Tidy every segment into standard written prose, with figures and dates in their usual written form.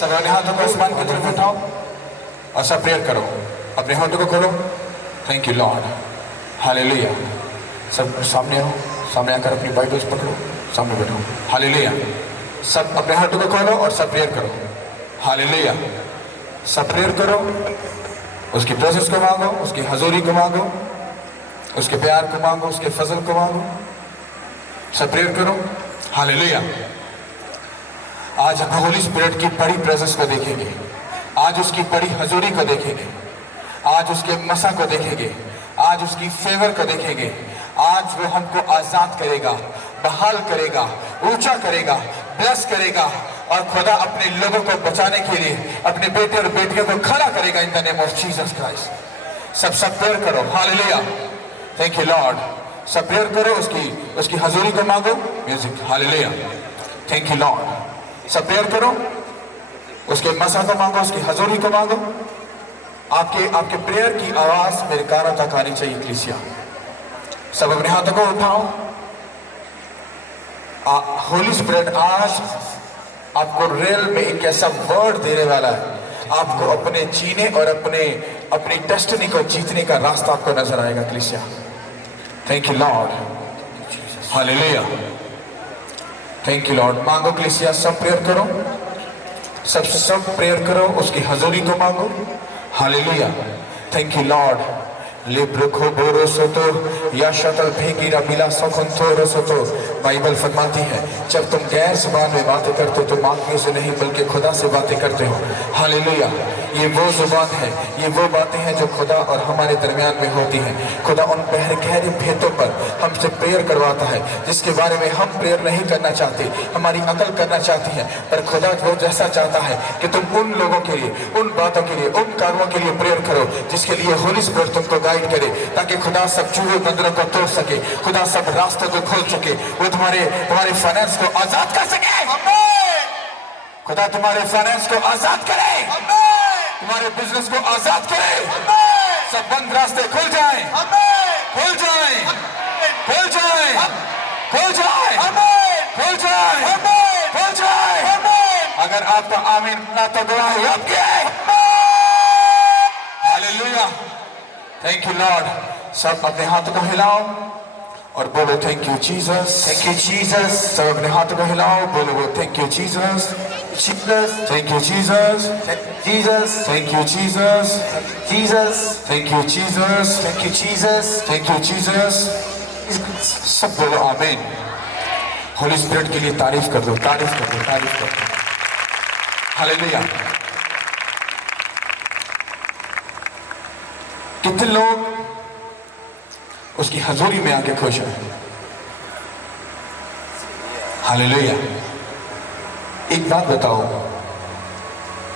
सब अपने हाथों को आसमान की तरफ उठाओ और सब प्रेयर करो। अपने हाथों को खोलो। Thank you Lord, hallelujah. सब सामने आओ, सामने आकर अपनी बाइबल्स पकड़ो, सामने बैठो। हालेलुया। सब अपने हाथों को खोलो और सब प्रेयर करो। हालेलुया। सब प्रेयर करो, उसकी प्रेजेंस को मांगो, उसकी हजूरी को मांगो, उसके प्यार को मांगो, उसके फजल को मांगो। सब प्रेयर करो। हालेलुया। आज हम होली स्पिरिट की बड़ी प्रेजेंस को देखेंगे, आज उसकी बड़ी हजूरी को देखेंगे, आज उसके मसा को देखेंगे, आज उसकी फेवर को देखेंगे। आज वो हमको आजाद करेगा, बहाल करेगा, ऊंचा करेगा, ब्लेस करेगा और खुदा अपने लोगों को बचाने के लिए अपने बेटे और बेटियों को खड़ा करेगा in the name of Jesus Christ. सब प्रेयर करो। हालेलुया। Thank you Lord. सब प्रेयर करो, उसकी हजूरी को मांगो। Music. Hallelujah. Thank you Lord. सब प्रेयर करो, उसके मसा को मांगो, उसकी हजूरी को मांगो। आपके प्रेयर की आवाज मेरे कानों तक आनी चाहिए कलीसिया। सब अपने हाथों को उठाओ। होली स्पिरिट आज आपको रियल में एक ऐसा वर्ड देने वाला है, आपको अपने जीने और अपनी डेस्टिनी को जीतने का रास्ता आपको नजर आएगा कलीसिया। Thank you Lord, hallelujah. Thank you Lord. मांगो कलीसिया, सब प्रेयर करो, सब प्रेयर करो, उसकी हजूरी को मांगो। हालेलुया। Thank you lord. लिब्रखो बोरो सोतो या शतल भेगीरा बिला सखंथो सोतो। बाइबल फरमाती है जब तुम गैर जुबान में बातें करते हो तो मांगने से नहीं बल्कि खुदा से बातें करते हो। हालेलुया। ये वो जुबान है, ये वो बातें हैं जो खुदा और हमारे दरमियान में होती हैं। खुदा उन गहरे भेदों पर हमसे प्रेयर करवाता है जिसके बारे में हम प्रेयर नहीं करना चाहते, हमारी अकल करना चाहती है, पर खुदा वो जैसा चाहता है कि तुम उन लोगों के लिए, उन बातों के लिए, उन कामों के लिए प्रेयर करो जिसके लिए होली स्पिरिट तुमको गाइड करे, ताकि खुदा सब चूहे बंदरों को तोड़ सके, खुदा सब रास्तों को खोल सके, वो तुम्हारे फाइनेंस को आजाद कर सके। खुदा तुम्हारे फाइनेंस को आजाद करे, तुम्हारे बिजनेस को आजाद करे, सब बंद रास्ते खुल जाएं, खुल जाएं, खुल जाएं, खुल जाएं, खुल जाएं, खुल जाएं। अगर आपका आमीन ना तो गवाही आपकी है। हालेलुया। Thank you Lord. सब अपने हाथों को हिलाओ और बोलो thank you Jesus, thank you Jesus. सब अपने हाथों को हिलाओ, बोलो thank you Jesus, Jesus, thank you Jesus, Jesus, thank you Jesus, Jesus, thank you Jesus, thank you Jesus, thank you Jesus. सब बोलो आमीन। होली स्पिरिट के लिए तारीफ कर दो, तारीफ कर दो, तारीफ कर दो। हालेलुया। कितने लोग उसकी हजूरी में आके खुश हैं? हालेलुया। एक बात बताओ,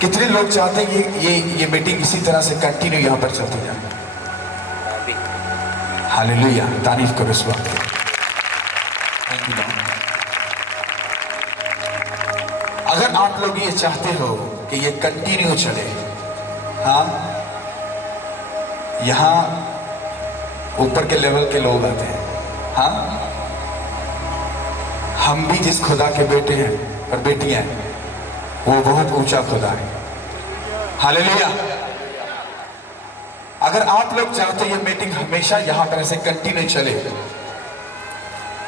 कितने लोग चाहते हैं ये मीटिंग इसी तरह से कंटिन्यू यहां पर चलती जाए? हालेलुया। तारीफ करो इस वक्त। अगर आप लोग ये चाहते हो कि ये कंटिन्यू चले, हाँ, यहां ऊपर के लेवल के लोग आते हैं, हाँ, हम भी जिस खुदा के बेटे हैं और बेटियां हैं वो बहुत ऊंचा खुदा है। हालेलुया। अगर आप लोग चाहते ये मीटिंग हमेशा यहां पर ऐसे कंटिन्यू चले,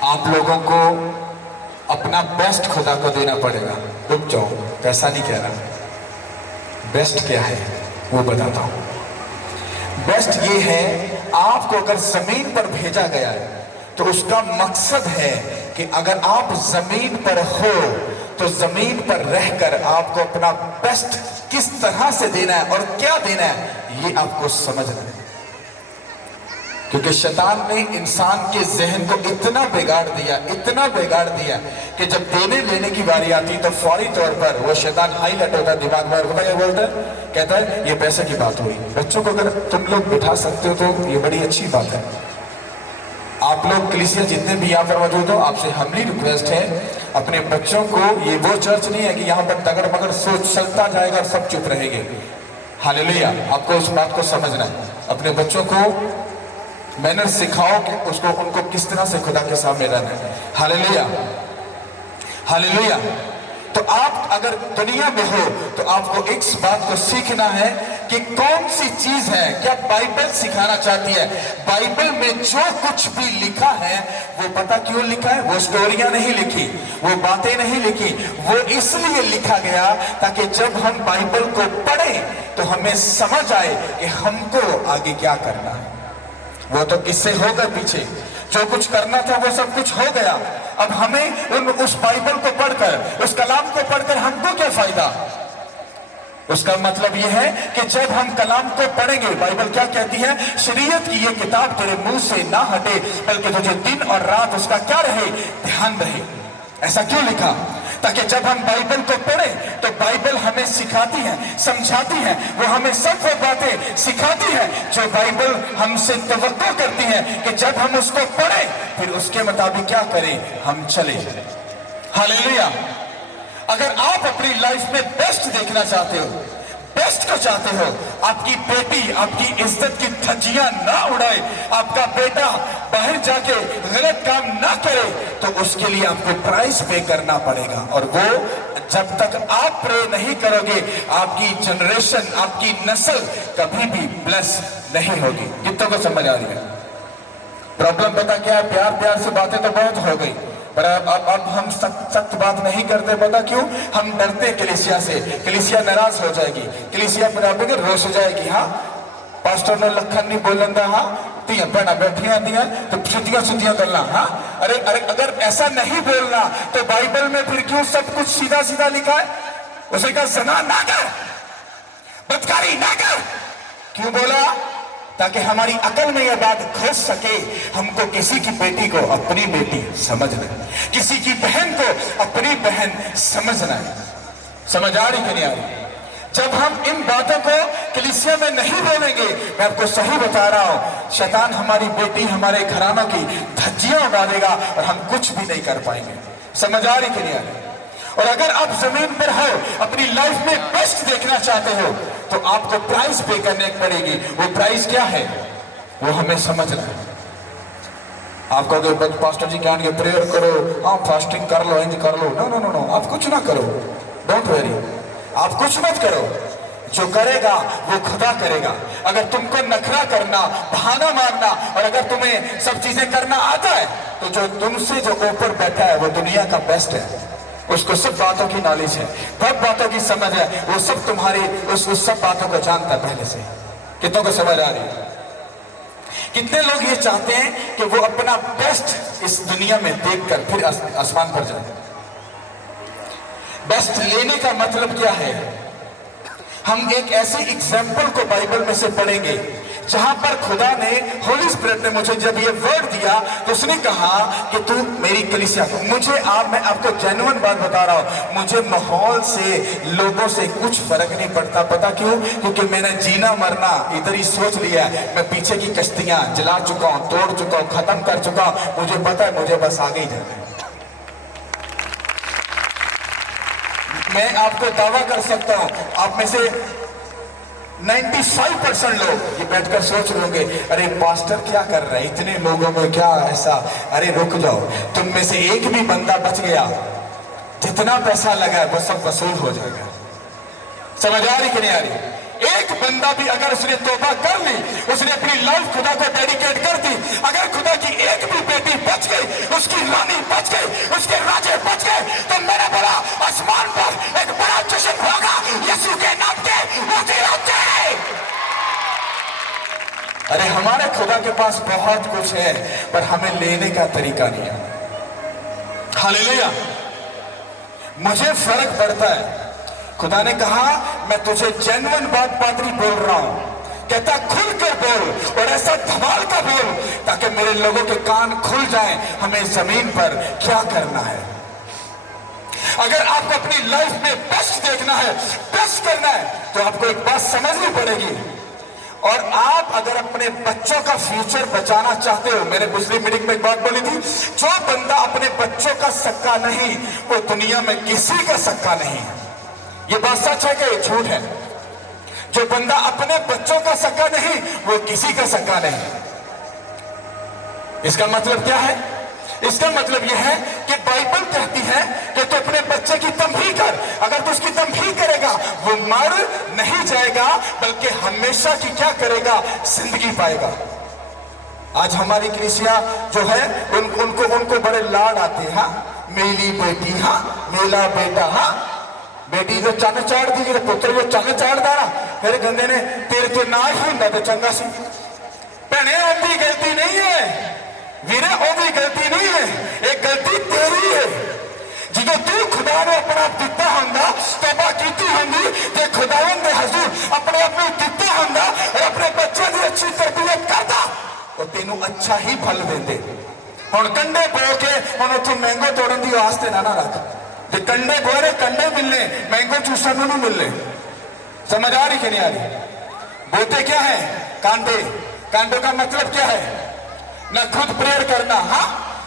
आप लोगों को अपना बेस्ट खुदा को देना पड़ेगा। रुक जाओ, पैसा नहीं कह रहा, बेस्ट क्या है वो बताता हूं। बेस्ट ये है, आपको अगर जमीन पर भेजा गया है तो उसका मकसद है कि अगर आप जमीन पर हो तो जमीन पर रहकर आपको अपना बेस्ट किस तरह से देना है और क्या देना है ये आपको समझना है। क्योंकि शैतान ने इंसान के जहन को इतना बिगाड़ दिया, इतना बिगाड़ दिया कि जब देने लेने की बारी आती तो फौरी तौर पर वो शैतान हाईलाइट होता है दिमाग में, क्या बोलता है, कहता है ये पैसे की बात हुई। बच्चों को अगर तुम लोग बिठा सकते हो तो ये बड़ी अच्छी बात है। आप लोग कलीसिया जितने भी यहाँ पर मौजूद हो, आपसे हम्बली रिक्वेस्ट है, अपने बच्चों को, ये वो चर्च नहीं है कि यहाँ पर तगड़ मगड़ सोच चलता जाएगा और सब चुप रहेंगे। हालेलुया। आपको इस बात को समझना है। अपने बच्चों को मैनर सिखाओ कि उनको किस तरह से खुदा के सामने रहना है। Hallelujah, hallelujah. तो आप अगर दुनिया में हो तो आपको इस बात को सीखना है कि कौन सी चीज है, क्या बाइबल सिखाना चाहती है। बाइबल में जो कुछ भी लिखा है वो पता क्यों लिखा है? वो स्टोरियां नहीं लिखी, वो बातें नहीं लिखी, वो इसलिए लिखा गया ताकि जब हम बाइबल को पढ़ें तो हमें समझ आए कि हमको आगे क्या करना है। वो तो किससे होगा पीछे, जो कुछ करना था वो सब कुछ हो गया। अब हमें उस बाइबल को पढ़कर, उस कलाम को पढ़कर हमको क्या फायदा? उसका मतलब यह है कि जब हम कलाम को पढ़ेंगे, बाइबल क्या कहती है? शरीयत की ये किताब तेरे मुंह से ना हटे, बल्कि तुझे दिन और रात उसका क्या रहे? ध्यान रहे। ऐसा क्यों लिखा? ताकि जब हम बाइबल को पढ़ें तो बाइबल हमें सिखाती है, समझाती है, वो हमें सब वो बातें सिखाती है जो बाइबल हमसे तवक्को करती है कि जब हम उसको पढ़ें फिर उसके मुताबिक क्या करें? हम चले। हालेलुया। अगर आप अपनी लाइफ में बेस्ट देखना चाहते हो, बेस्ट को चाहते हो, आपकी बेटी आपकी इज्जत की धज्जियां ना उड़ाए, आपका बेटा बाहर जाके गलत काम ना करे, तो उसके लिए आपको प्राइस पे करना पड़ेगा। और वो जब तक आप प्रे नहीं करोगे, आपकी जनरेशन, आपकी नस्ल कभी भी ब्लेस नहीं होगी। कितनों को समझ आ रही है? प्रॉब्लम पता क्या है? प्यार प्यार से बातें तो बहुत हो गई, पर अब हम सख्त बात नहीं करते। पता क्यों? हम डरते कलीसिया से, कलीसिया नाराज हो जाएगी, कलीसिया बनाबे रोस हो जाएगी। हाँ, पास्टर ने लखन नहीं बोलन हाँ, तिया भैन बैठिया दिया तो सीधियां सीधियां गल्ला। हाँ, अरे अरे अगर ऐसा नहीं बोलना तो बाइबल में फिर क्यों सब कुछ सीधा सीधा लिखा है? उसे कहा ज़ना ना कर, बदकारी ना कर। क्यों बोला? ताकि हमारी अकल में यह बात घुस सके, हमको किसी की बेटी को अपनी बेटी समझना, किसी की बहन को अपनी बहन समझना है। समझ आ रही कि नहीं आ रही? जब हम इन बातों को कलीसिया में नहीं बोलेंगे, मैं आपको सही बता रहा हूं, शैतान हमारी बेटी, हमारे घरानों की धज्जियां उड़ा देगा और हम कुछ भी नहीं कर पाएंगे। समझ आ रही कि नहीं आ रही? और अगर आप जमीन पर हो, अपनी लाइफ में बेस्ट देखना चाहते हो, तो आपको प्राइस पे करने पड़ेगी। वो प्राइस क्या है? वो हमें समझना है। आप कहोगे पास्टर जी क्या प्रेयर करो, हाँ फास्टिंग कर लो, इंज कर लो। नो नो नो नो, आप कुछ ना करो, डोंट वेरी, आप कुछ मत करो। जो करेगा वो खुदा करेगा। अगर तुमको नखरा करना, बहाना मारना और अगर तुम्हें सब चीजें करना आता है, तो जो तुमसे जो ऊपर बैठा है वो दुनिया का बेस्ट है, उसको सब बातों की नॉलेज है, बहुत बातों की समझ है, वो सब तुम्हारी उस सब बातों को जानता है पहले से। कितनों को समझ आ रही है? कितने लोग ये चाहते हैं कि वो अपना बेस्ट इस दुनिया में देखकर फिर आसमान पर जाए? बेस्ट लेने का मतलब क्या है? हम एक ऐसे एग्जाम्पल को बाइबल में से पढ़ेंगे जहां पर खुदा ने, होली स्पिरिट ने मुझे जब ये वर्ड दिया तो उसने कहा कि तू मेरी कलीसिया, मैं आपको जेन्युइन बात बता रहा हूं, मुझे माहौल से, लोगों से कुछ फर्क नहीं पड़ता। पता क्यों? क्योंकि मैंने जीना मरना इधर ही सोच लिया। मैं पीछे की कश्तियां जला चुका हूं, तोड़ चुका हूं, खत्म कर चुका हूं। मुझे पता है मुझे बस आगे ही जाना है। मैं आपको दावा कर सकता हूं, आप में से 95% लोग ये बैठकर सोच लोगे, अरे पास्टर क्या कर रहे हैं, इतने लोगों में क्या ऐसा? अरे रुक जाओ, तुम में से एक भी बंदा बच गया, जितना पैसा लगा है वो सब वसूल हो जाएगा। समझ आ रही कि नहीं आ रही? एक बंदा भी अगर उसने तौबा कर ली, उसने अपनी लाइफ खुदा को डेडिकेट कर दी, अगर खुदा की एक भी बेटी बच गई, उसकी रानी बच गई, उसके राजे बच गए, तो मैंने बोला आसमान पर एक बड़ा जश्न होगा यीशु के नाम के वजीरात के। अरे हमारे खुदा के पास बहुत कुछ है, पर हमें लेने का तरीका नहीं है। हालेलुया। मुझे फर्क पड़ता है। खुदा ने कहा मैं तुझे जेन्युइन बात पादरी बोल रहा हूं, कहता खुल कर बोल और ऐसा धमाल का बोल ताकि मेरे लोगों के कान खुल जाएं, हमें जमीन पर क्या करना है। अगर आपको अपनी लाइफ में बेस्ट देखना है, बेस्ट करना है, तो आपको एक बात समझनी पड़ेगी। और आप अगर अपने बच्चों का फ्यूचर बचाना चाहते हो, मैंने पिछली मीटिंग में एक बात बोली थी, जो बंदा अपने बच्चों का सक्का नहीं, वो दुनिया में किसी का सक्का नहीं है। ये बात सच है कि झूठ है? जो बंदा अपने बच्चों का सक्का नहीं, वो किसी का सक्का नहीं। इसका मतलब क्या है? इसका मतलब यह है कि बाइबल कहती है कि तू अपने बच्चे की तंबीह कर। अगर तू उसकी तंबीह करेगा वो मर नहीं जाएगा, बल्कि हमेशा की क्या करेगा, जिंदगी पाएगा। आज हमारी कलीसिया जो है उनको बड़े लाड आते हैं। हाँ, मेरी बेटी, हाँ मेरा बेटा, हाँ बेटी तो चन्न चाड़ दी, पुत्र जो चन्न चाड़दा ना, फिर कहते ने तेरे तो ना ही होंदा तो चंगा सी। भैने उनकी गलती नहीं है, वीरे उनकी गलती नहीं है, एक गलती तेरी है। जो तू खुदा ने अपना आप दिता होंदा, तौबा कीती होंदी ते खुदावन दे हजूर अपने आप में दिता होंदा और अपने बच्चे की अच्छी तरबियत करदा, तो तेनू अच्छा ही फल देंदे। हुण कंडे बो के हुण उत्थे मैंगो तोड़न की वास्ते ना रख, जे कंडे बोरे कंडे मिलने, मैंगो चूसन नहीं मिलने। समझ आ रही कि नहीं आ रही? बोते क्या है? कांटे। कांटों का मतलब क्या है? ना खुद प्रेयर करना, हाँ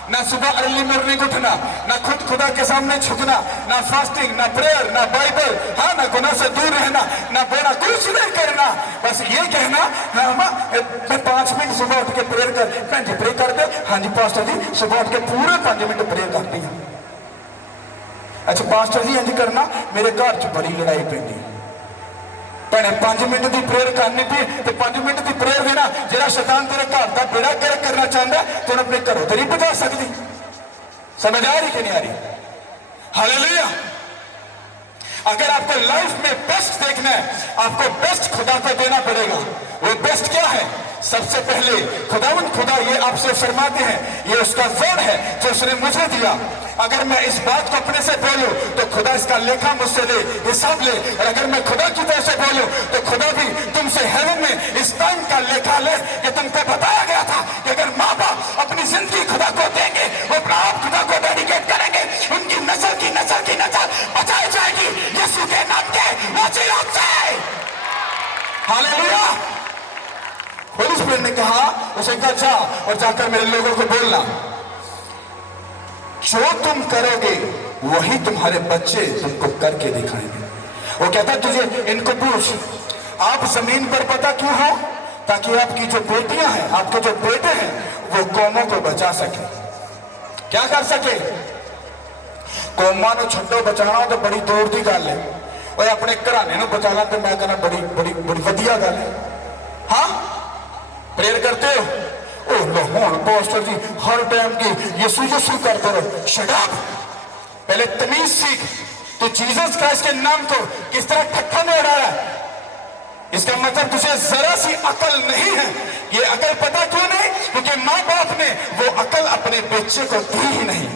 ना सुबह अर्ली मॉर्निंग उठना, ना खुद खुदा के सामने झुकना, ना फास्टिंग, ना प्रेयर, ना बाइबल, हाँ ना गुनाह से दूर रहना, ना बोला कुछ नहीं करना, बस ये कहना हाँ मैं 5 मिनट सुबह उठ के प्रेयर कर, भैन जी प्रे कर दे, हाँ जी पास्टर जी सुबह उठ के पूरे 5 मिनट प्रेयर करती हूँ। अच्छा पास्टर जी इंज करना, मेरे घर च बड़ी लड़ाई पैंदी भैने 5 मिनट की प्रेयर करनी थी, तो 5 मिनट की प्रेयर देना जो शैतान तेरे घर का बेड़ा गर्क करना चाहता है तो अपने घरों तो नहीं बचा सकती। समझ आ रही कि नहीं आ रही? हालेलुया। अगर आपको लाइफ में बेस्ट देखना है, आपको बेस्ट खुदा को देना पड़ेगा। वो बेस्ट क्या है? सबसे पहले खुदा ये आपसे फरमाते हैं, ये उसका वर्ड है जो उसने मुझे दिया। अगर मैं इस बात को अपने से बोलूं तो खुदा इसका लेखा मुझसे ले, हिसाब ले, और अगर मैं खुदा की तरफ से बोलूं तो खुदा भी तुमसे हेवन में इस टाइम का लेखा ले। कि तुमको बताया गया था कि अगर माँ बाप अपनी जिंदगी खुदा को देंगे, वो अपना आप खुदा को डेडिकेट करेंगे, उनकी नस्ल की नस्ल बचाई जाएगी यीशु के नाम के वसीला से। हालेलुया। होली स्पिरिट ने कहा, उसे कहा जा और जाकर मेरे लोगों को बोलना, जो तुम करोगे वही तुम्हारे बच्चे तुमको करके दिखाएंगे। वो कहता है तुझे इनको पूछ, आप जमीन पर पता क्यों हो? ताकि आपकी जो बेटियां हैं, आपके जो बेटे हैं, वो कौमों को बचा सके। क्या कर सके? कौमां नूं छड्डो, बचाना तो बड़ी दूर की गल है, और अपने घराने नूं बचाना तो मैं कहना बड़ी बड़ी बड़ी वधिया गल है। हाँ प्रेयर करते हो? ओ लो पास्टर जी हर टाइम की यीशु यीशु करते रहो। Shut up. पहले तमीज सीख। तो जीसस क्राइस्ट के नाम को किस तरह ठट्ठा में उड़ा रहा है? इसका मतलब तुझे जरा सी अकल नहीं है। ये अकल पता क्यों नहीं? क्योंकि माँ बाप ने वो अकल अपने बच्चे को दी ही नहीं।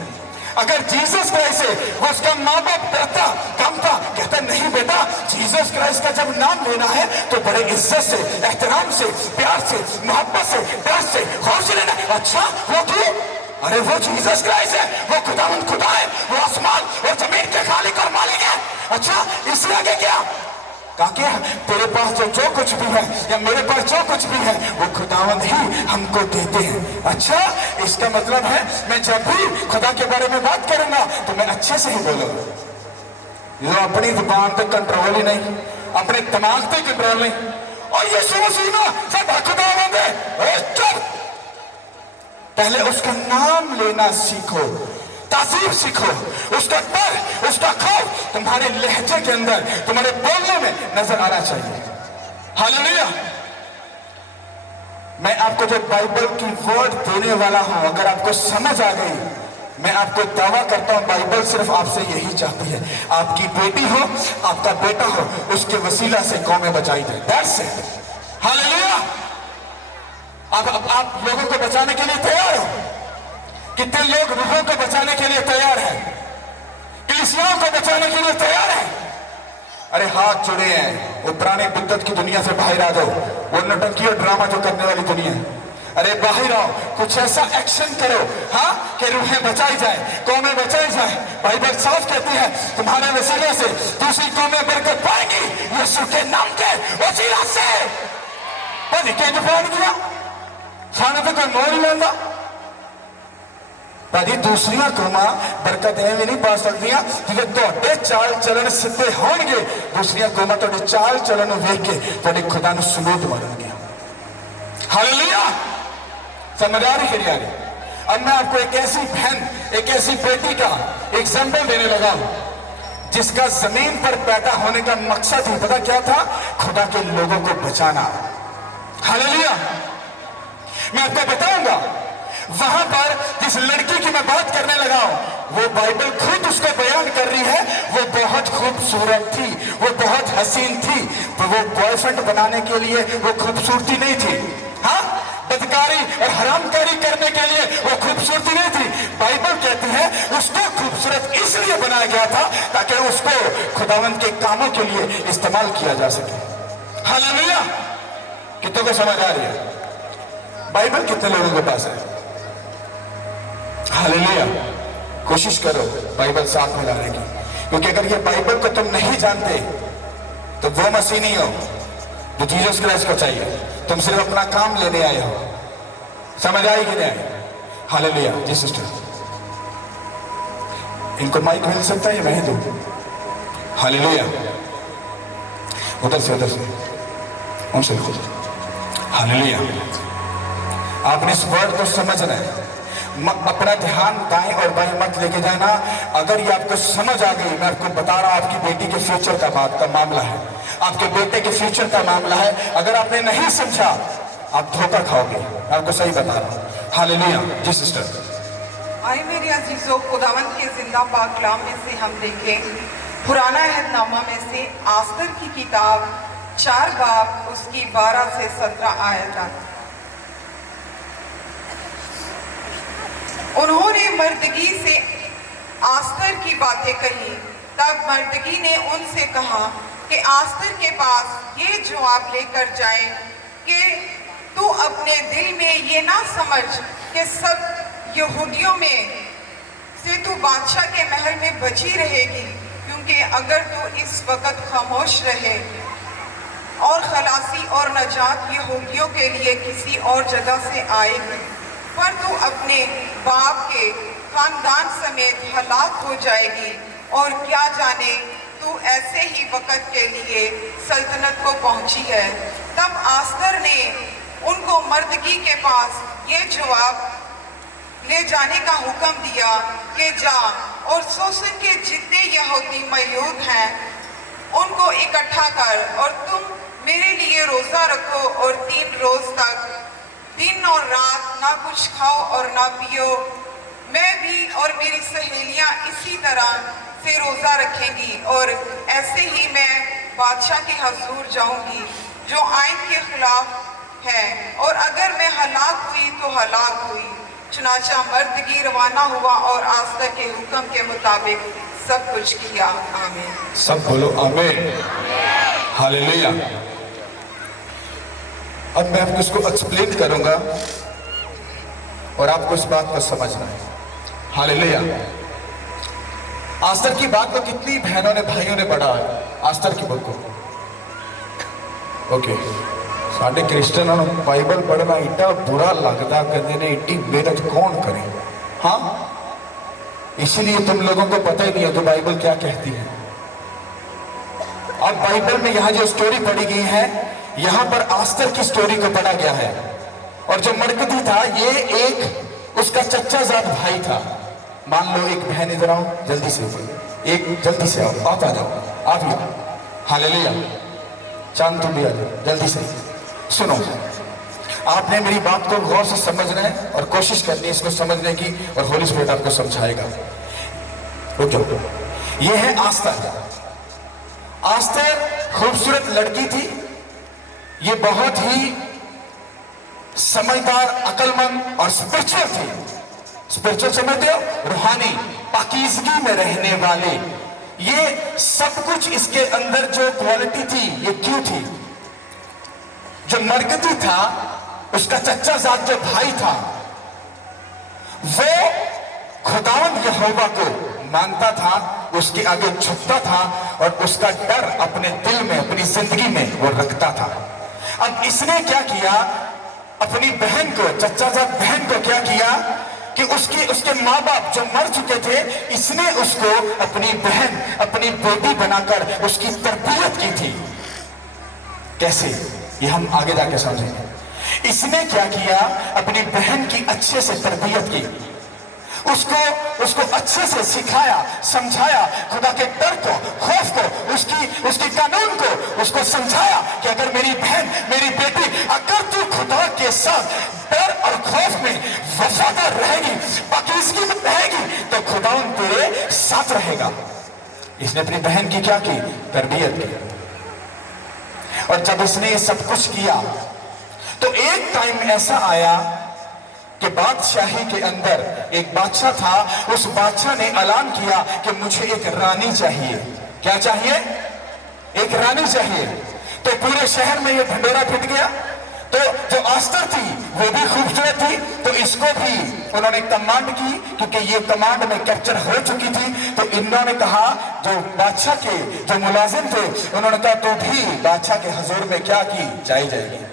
अगर जीसस क्राइस्ट से वो उसका माँ बाप डरता, कांपता, कहता नहीं बेटा जीसस क्राइस्ट का जब नाम लेना है तो बड़े इज्जत से, एहतराम से, प्यार से, मोहब्बत से, प्यार से, गौर से लेना। अच्छा वो क्यों? अरे वो जीसस क्राइस्ट है, वो खुदा है, वो आसमान और जमीन के खालिक और मालिक है। अच्छा इससे आगे क्या? ताकि तेरे पास जो कुछ भी है या मेरे पास जो कुछ भी है वो खुदावंद ही हमको देते हैं। अच्छा इसका मतलब है मैं जब भी खुदा के बारे में बात करूंगा तो मैं अच्छे से ही बोलूंगा। जो अपनी जुबान पे कंट्रोल ही नहीं, अपने दिमाग पे कंट्रोल नहीं, और ये सुनो सब खुदावंद है। चुप। पहले उसका नाम लेना सीखो, तासीर सीखो, उसका डर, उसका खौफ तुम्हारे लहजे के अंदर, तुम्हारे बोलने में नजर आना चाहिए। हालेलुया। मैं आपको जो बाइबल की वर्ड देने वाला हूं, अगर आपको समझ आ गई, मैं आपको दावा करता हूं बाइबल सिर्फ आपसे यही चाहती है, आपकी बेटी हो, आपका बेटा हो, उसके वसीला से कौमें बचाई जाए। That's it. हालेलुया। आप लोगों को बचाने के लिए तैयार हो? कितने लोग रूहों को बचाने के लिए तैयार हैं? कलीसियाओं को बचाने के लिए तैयार हैं? अरे हाथ जुड़े हैं। वो पुरानी बिद्दत की दुनिया से बाहर आ जाओ, वो नौटंकी और ड्रामा जो करने वाली दुनिया है। अरे बाहर आओ, कुछ ऐसा एक्शन करो हाँ कि रूहें बचाई जाए, कौमें बचाई जाए। बाइबल साफ कहती है तुम्हारे वसीले से दूसरी कौमें बरकत पाएंगी यीशु के नाम के वसीला से। दिया खाने तो कोई मोल लेंदा भाजी, दूसरिया कौमां बरकत एवं नहीं पा सकदियां जिवे तुहाडे चाल चलन सीधे होणगे। दूसरिया कौमां तुहाडे चाल चलन नूं वेख के तुहाडे खुदा नूं सलूट मारनगियां। हालेलुया। समझ आ रही? अब मैं आपको एक ऐसी बहन, एक ऐसी बेटी का एग्जाम्पल देने लगा हूं जिसका जमीन पर पैदा होने का मकसद ही पता क्या था? खुदा के लोगों को बचाना। हालेलुया। मैं आपको बताऊंगा, वहां पर जिस लड़की की मैं बात करने लगा हूं, वो बाइबल खुद उसको बयान कर रही है। वो बहुत खूबसूरत थी, वो बहुत हसीन थी, तो वो बॉयफ्रेंड बनाने के लिए वो खूबसूरती नहीं थी। हाँ, बदकारी और हरामकारी करने के लिए वो खूबसूरती नहीं थी। बाइबल कहती है उसको खूबसूरत इसलिए बनाया गया था ताकि उसको खुदावंत के कामों के लिए इस्तेमाल किया जा सके। हालेलुया। कितनों को समझ आ रही है? बाइबल कितने लोगों के पास है? हालेलुया। कोशिश करो बाइबल साथ में लाने की, क्योंकि अगर ये बाइबल को तुम नहीं जानते तो वो मसीह नहीं हो जो जीसस क्राइस्ट को चाहिए। तुम सिर्फ अपना काम लेने आए हो। समझ आई कि नहीं? हालेलुया। जी सिस्टर, इनको माइक मिल सकता है? मैं ही दूं? हालेलुया। उधर से उनसे हालेलुया। आपने इस वर्ड को समझना है। अपना ध्यान दाएं और बाएं मत लेके जाना। अगर ये आपको समझ आ गई, मैं आपको बता रहा हूं, आपकी बेटी के फ्यूचर का बात का मामला है, आपके बेटे के फ्यूचर का मामला है। अगर आपने नहीं समझा आप धोखा खाओगे। मैं आपको सही बता रहा हूं। हालेलुया। जी सिस्टर। आए मेरे अजीजों, खुदावंत के जिंदा पाक कलाम में से हम देखें पुराना अहदनामा में से आस्तर की किताब 4 बाब उसकी 12 से 17 आयत। उन्होंने मर्दगी से आस्तर की बातें कही। तब मर्दगी ने उनसे कहा कि आस्तर के पास ये जवाब लेकर जाए कि तू अपने दिल में ये ना समझ कि सब यहूदियों में से तू बादशाह के महल में बची रहेगी, क्योंकि अगर तू इस वक्त खामोश रहे और खलासी और नजात यहूदियों के लिए किसी और जगह से आएगी, पर तू अपने बाप के खानदान समेत हलाक हो जाएगी। और क्या जाने तू ऐसे ही वक्त के लिए सल्तनत को पहुंची है। तब आस्तर ने उनको मर्दगी के पास ये जवाब ले जाने का हुक्म दिया कि जा और सोसन के जितने यहूदी मौजूद हैं उनको इकट्ठा कर और तुम मेरे लिए रोजा रखो और 3 रोज तक दिन और रात ना कुछ खाओ और ना पियो। मैं भी और मेरी सहेलियां इसी तरह से रोजा रखेंगी और ऐसे ही मैं बादशाह के हजूर जाऊंगी जो आइन के खिलाफ है, और अगर मैं हलाक हुई तो हलाक हुई। चुनाचा मर्दगी रवाना हुआ और आस्था के हुक्म के मुताबिक सब कुछ किया। आमीन। सब बोलो आमीन। हालेलुया। अब मैं आपको इसको एक्सप्लेन करूंगा और आपको इस बात को समझना है। हालेलुया। आस्तर की बात को कितनी बहनों ने भाइयों ने पढ़ा है? आस्तर की बुक को ओके। साढ़े क्रिश्चियनों ने बाइबल पढ़ना इतना बुरा लगता, कहते ने इतनी मेहनत कौन करे। हाँ, इसीलिए तुम लोगों को पता ही नहीं है तो बाइबल क्या कहती है। अब बाइबल में यहाँ जो स्टोरी पढ़ी गई है, यहाँ पर आस्तर की स्टोरी को पढ़ा गया है। और जो मरकती था ये एक उसका चच्चा जात भाई था। मान लो एक बहन, इधर आओ जल्दी से, एक जल्दी से आओ, आप आ जाओ, आप ही। हालेलुया। चांद तुम भी आ जाओ जल्दी से। सुनो, आपने मेरी बात को गौर से समझना है और कोशिश करनी है इसको समझने की, और होली स्पिरिट आपको समझाएगा। रुको, ये है आस्तर। आस्तर खूबसूरत लड़की थी। ये बहुत ही समझदार, अकलमंद और स्पिरिचुअल थी। स्पिरिचुअल समझते हो? रूहानी, पाकीज़गी में रहने वाले। ये सब कुछ इसके अंदर जो क्वालिटी थी, ये क्यों थी? जो मरकती था, उसका चच्चा जात जो भाई था, वो खुदावंद यहोवा को मानता था, उसके आगे झुकता था और उसका डर अपने दिल में, अपनी जिंदगी में वो रखता था। अब इसने क्या किया? अपनी बहन को, चच्चा जात बहन को क्या किया कि उसके माँ बाप जो मर चुके थे, इसने उसको अपनी बहन, अपनी बेटी बनाकर उसकी तरबियत की थी। कैसे? ये हम आगे जाके समझेंगे। इसने क्या किया, अपनी बहन की अच्छे से तरबियत की, उसको अच्छे से सिखाया, समझाया, खुदा के डर को, खौफ को, उसकी कानून को उसको समझाया कि अगर मेरी बहन, मेरी बेटी, अगर तू खुदा के साथ डर और खौफ में वफादार रहेगी, पाकीज़गी में रहेगी, तो खुदा तेरे साथ रहेगा। इसने अपनी बहन की क्या की, तरबियत की। और जब इसने ये सब कुछ किया तो एक टाइम ऐसा आया कि बादशाही के अंदर एक बादशाह था। उस बादशाह ने ऐलान किया कि मुझे एक रानी चाहिए। क्या चाहिए? एक रानी चाहिए। तो पूरे शहर में ये ढंढोरा पिट गया। तो जो आस्तर थी वो भी खूबसूरत थी, तो इसको भी उन्होंने कमांड की, क्योंकि ये कमांड में कैप्चर हो चुकी थी। तो इन्होंने कहा, जो बादशाह के जो मुलाजिम थे, उन्होंने कहा तो भी बादशाह के हुजूर में क्या की जाएगी।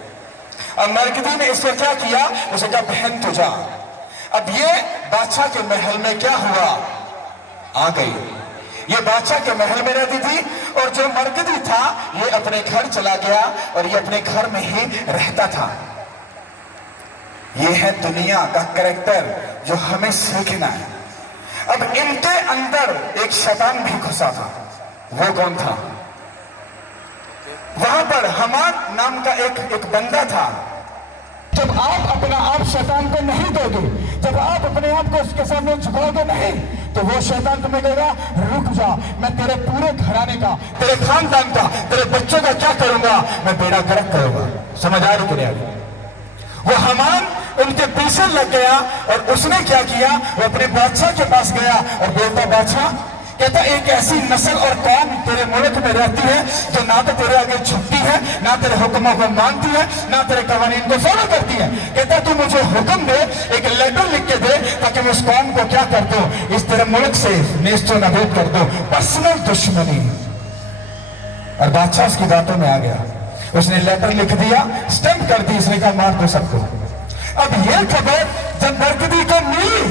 और मरकदी ने इसको क्या किया, उसे कहा बहन तू जा। अब ये बादशाह के महल में क्या हुआ, आ गई। ये बादशाह के महल में रहती थी और जो मरकदी था ये अपने घर चला गया और ये अपने घर में ही रहता था। ये है दुनिया का कैरेक्टर जो हमें सीखना है। अब इनके अंदर एक शैतान भी घुसा था। वो कौन था? वहां पर हमान नाम का एक बंदा था। जब आप अपना आप शैतान को नहीं दोगे, जब आप अपने आप को उसके सामने झुकाओगे नहीं, तो वो शैतान तुम्हें कहेगा रुक जा, मैं तेरे पूरे घराने का, तेरे खानदान का, तेरे बच्चों का क्या करूंगा, मैं बेड़ा गर्क करूंगा। समझ आ रही कि नहीं? वो हमान उनके पीछे लग गया और उसने क्या किया, वो अपने बादशाह के पास गया और बोलता, बादशाह, कहता एक ऐसी नस्ल और कौम तेरे मुल्क में रहती है जो ना तो तेरे आगे झुकती है, ना तेरे हुक्मों को मानती है, ना तेरे कवानीन को फॉलो करती है। कहता तू मुझे हुक्म दे, एक लेटर लिख के दे, ताकि मैं उस कौम को क्या कर दूं, इस तेरे मुल्क से नेस्तो नबूद कर दूं। पर्सनल दुश्मनी। और बादशाह उसकी बातों में आ गया। उसने लेटर लिख दिया, स्टैंप कर दी, इसने कहा मार दो सबको। अब ये खबर जब मरकदी को मिली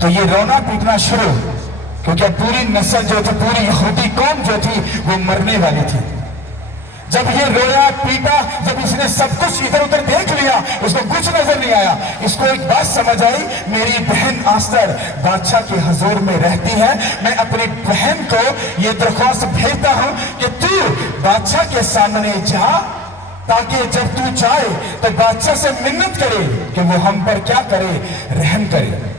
तो ये रोना पीटना शुरू, क्योंकि अब पूरी नस्ल जो थी, पूरी यहूदी कौम जो थी, वो मरने वाली थी। जब ये रोया पीटा, जब इसने सब कुछ इधर उधर देख लिया, उसको कुछ नजर नहीं आया। इसको एक बात समझ आई, मेरी बहन आस्तर बादशाह के हुजूर में रहती है। मैं अपनी बहन को ये दरख्वास्त भेजता हूं कि तू बादशाह के सामने जा, ताकि जब तू जाए तो बादशाह से मिन्नत करे कि वो हम पर क्या करे, रहम करे।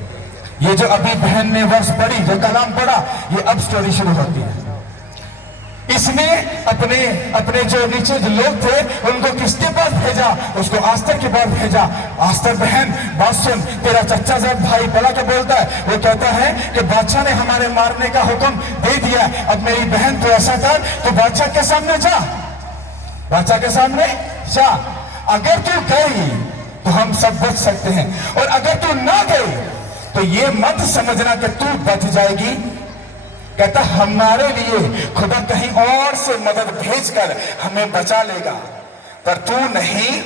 ये जो अभी बहन ने वर्ष पढ़ी, जो कलाम पढ़ा, ये अब स्टोरी शुरू होती है। इसने अपने जो नीचे जो लोग थे उनको किसके पास भेजा, उसको आस्तर के पास भेजा। आस्तर बहन बात सुन, तेरा चच्चा साहब भाई बड़ा क्या बोलता है, वो कहता है कि बादशाह ने हमारे मारने का हुक्म दे दिया। अब मेरी बहन तो ऐसा कर, तो बादशाह के सामने जा, बादशाह के सामने जा। अगर तू गई तो हम सब बच सकते हैं, और अगर तू ना गई तो ये मत समझना कि तू बच जाएगी। कहता हमारे लिए खुदा कहीं और से मदद भेजकर हमें बचा लेगा, पर तू नहीं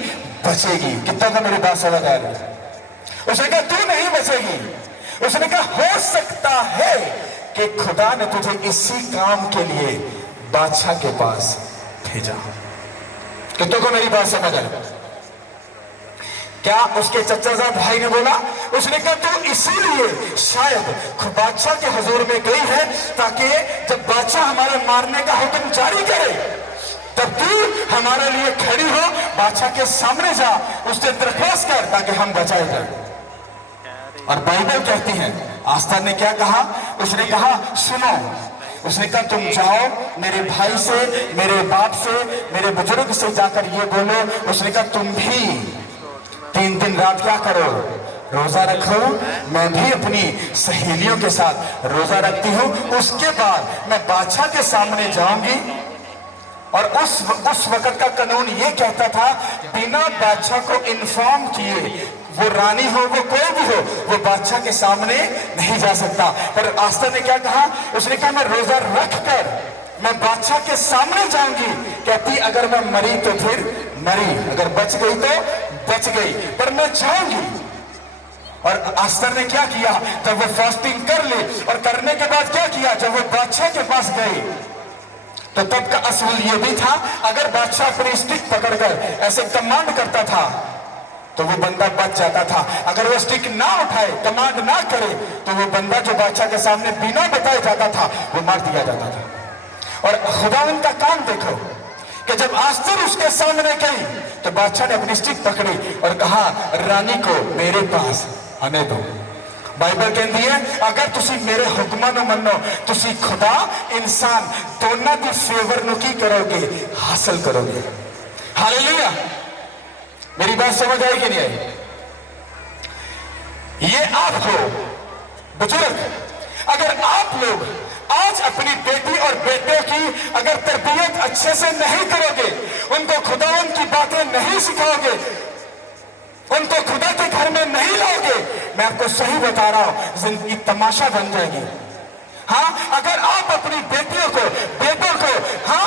बचेगी। कितना को मेरी बात समझ आ रही है? उसने कहा तू नहीं बचेगी। उसने कहा हो सकता है कि खुदा ने तुझे इसी काम के लिए बादशाह के पास भेजा। कितनों को मेरी बात समझ आई? क्या उसके चचा साहब भाई ने बोला? उसने कहा तो इसीलिए शायद बादशाह के हुजूर में गई है, ताकि जब बादशाह हमारे मारने का हुक्म जारी करे तब तू हमारे लिए खड़ी हो, बादशाह के सामने जा, उससे दरख्वास्त कर, ताकि हम बचाए जाए। और बाइबल कहती है आस्तर ने क्या कहा, उसने कहा सुनो, उसने कहा तुम जाओ मेरे भाई से, मेरे बाप से, मेरे बुजुर्ग से जाकर ये बोलो। उसने कहा तुम भी 3 दिन रात क्या करो, रोजा रखो। मैं भी अपनी सहेलियों के साथ रोजा रखती हूँ। उसके बाद मैं बादशाह के सामने जाऊंगी, और उस वक्त का कानून ये कहता था बिना बादशाह को इन्फॉर्म किए, वो रानी हो वो कोई भी हो, वो बादशाह के सामने नहीं जा सकता। पर आस्तर ने क्या कहा, उसने कहा मैं रोजा रख कर मैं बादशाह के सामने जाऊंगी। कहती अगर मैं मरी तो फिर मरी, अगर बच गई तो बच गई, पर मैं जाऊंगी। और आस्तर ने क्या किया, जब वो फास्टिंग कर ली और करने के बाद क्या किया, जब वो बादशाह के पास गई तो तब का असूल ये भी था, अगर बादशाह अपनी स्टिक पकड़कर ऐसे कमांड करता था तो वो बंदा बच जाता था। अगर वो स्टिक ना उठाए, कमांड ना करे, तो वो बंदा जो बादशाह के सामने बिना बताए जाता था वो मार दिया जाता था। और खुदावंद का काम देखो कि जब आस्तर उसके सामने गई तो बादशाह ने अपनी स्टिक पकड़ी और कहा, रानी को मेरे पास आने दो। बाइबल कहती है, अगर तुसी मेरे हुक्मां नूं मन्नो, तुसी खुदा इंसान दोनों की फेवर नूं की करोगे, हासिल करोगे। हालेलुया। मेरी बात समझ आई कि नहीं आई? ये आप हो बुजुर्ग, अगर आप लोग आज अपनी बेटी और बेटे की अगर तरबियत अच्छे से नहीं करोगे, उनको खुदावंद की बातें नहीं सिखाओगे, उनको खुदा के घर में नहीं लाओगे, मैं आपको सही बता रहा हूं, जिंदगी तमाशा बन जाएगी। हाँ, अगर आप अपनी बेटियों को, बेटों को, हाँ,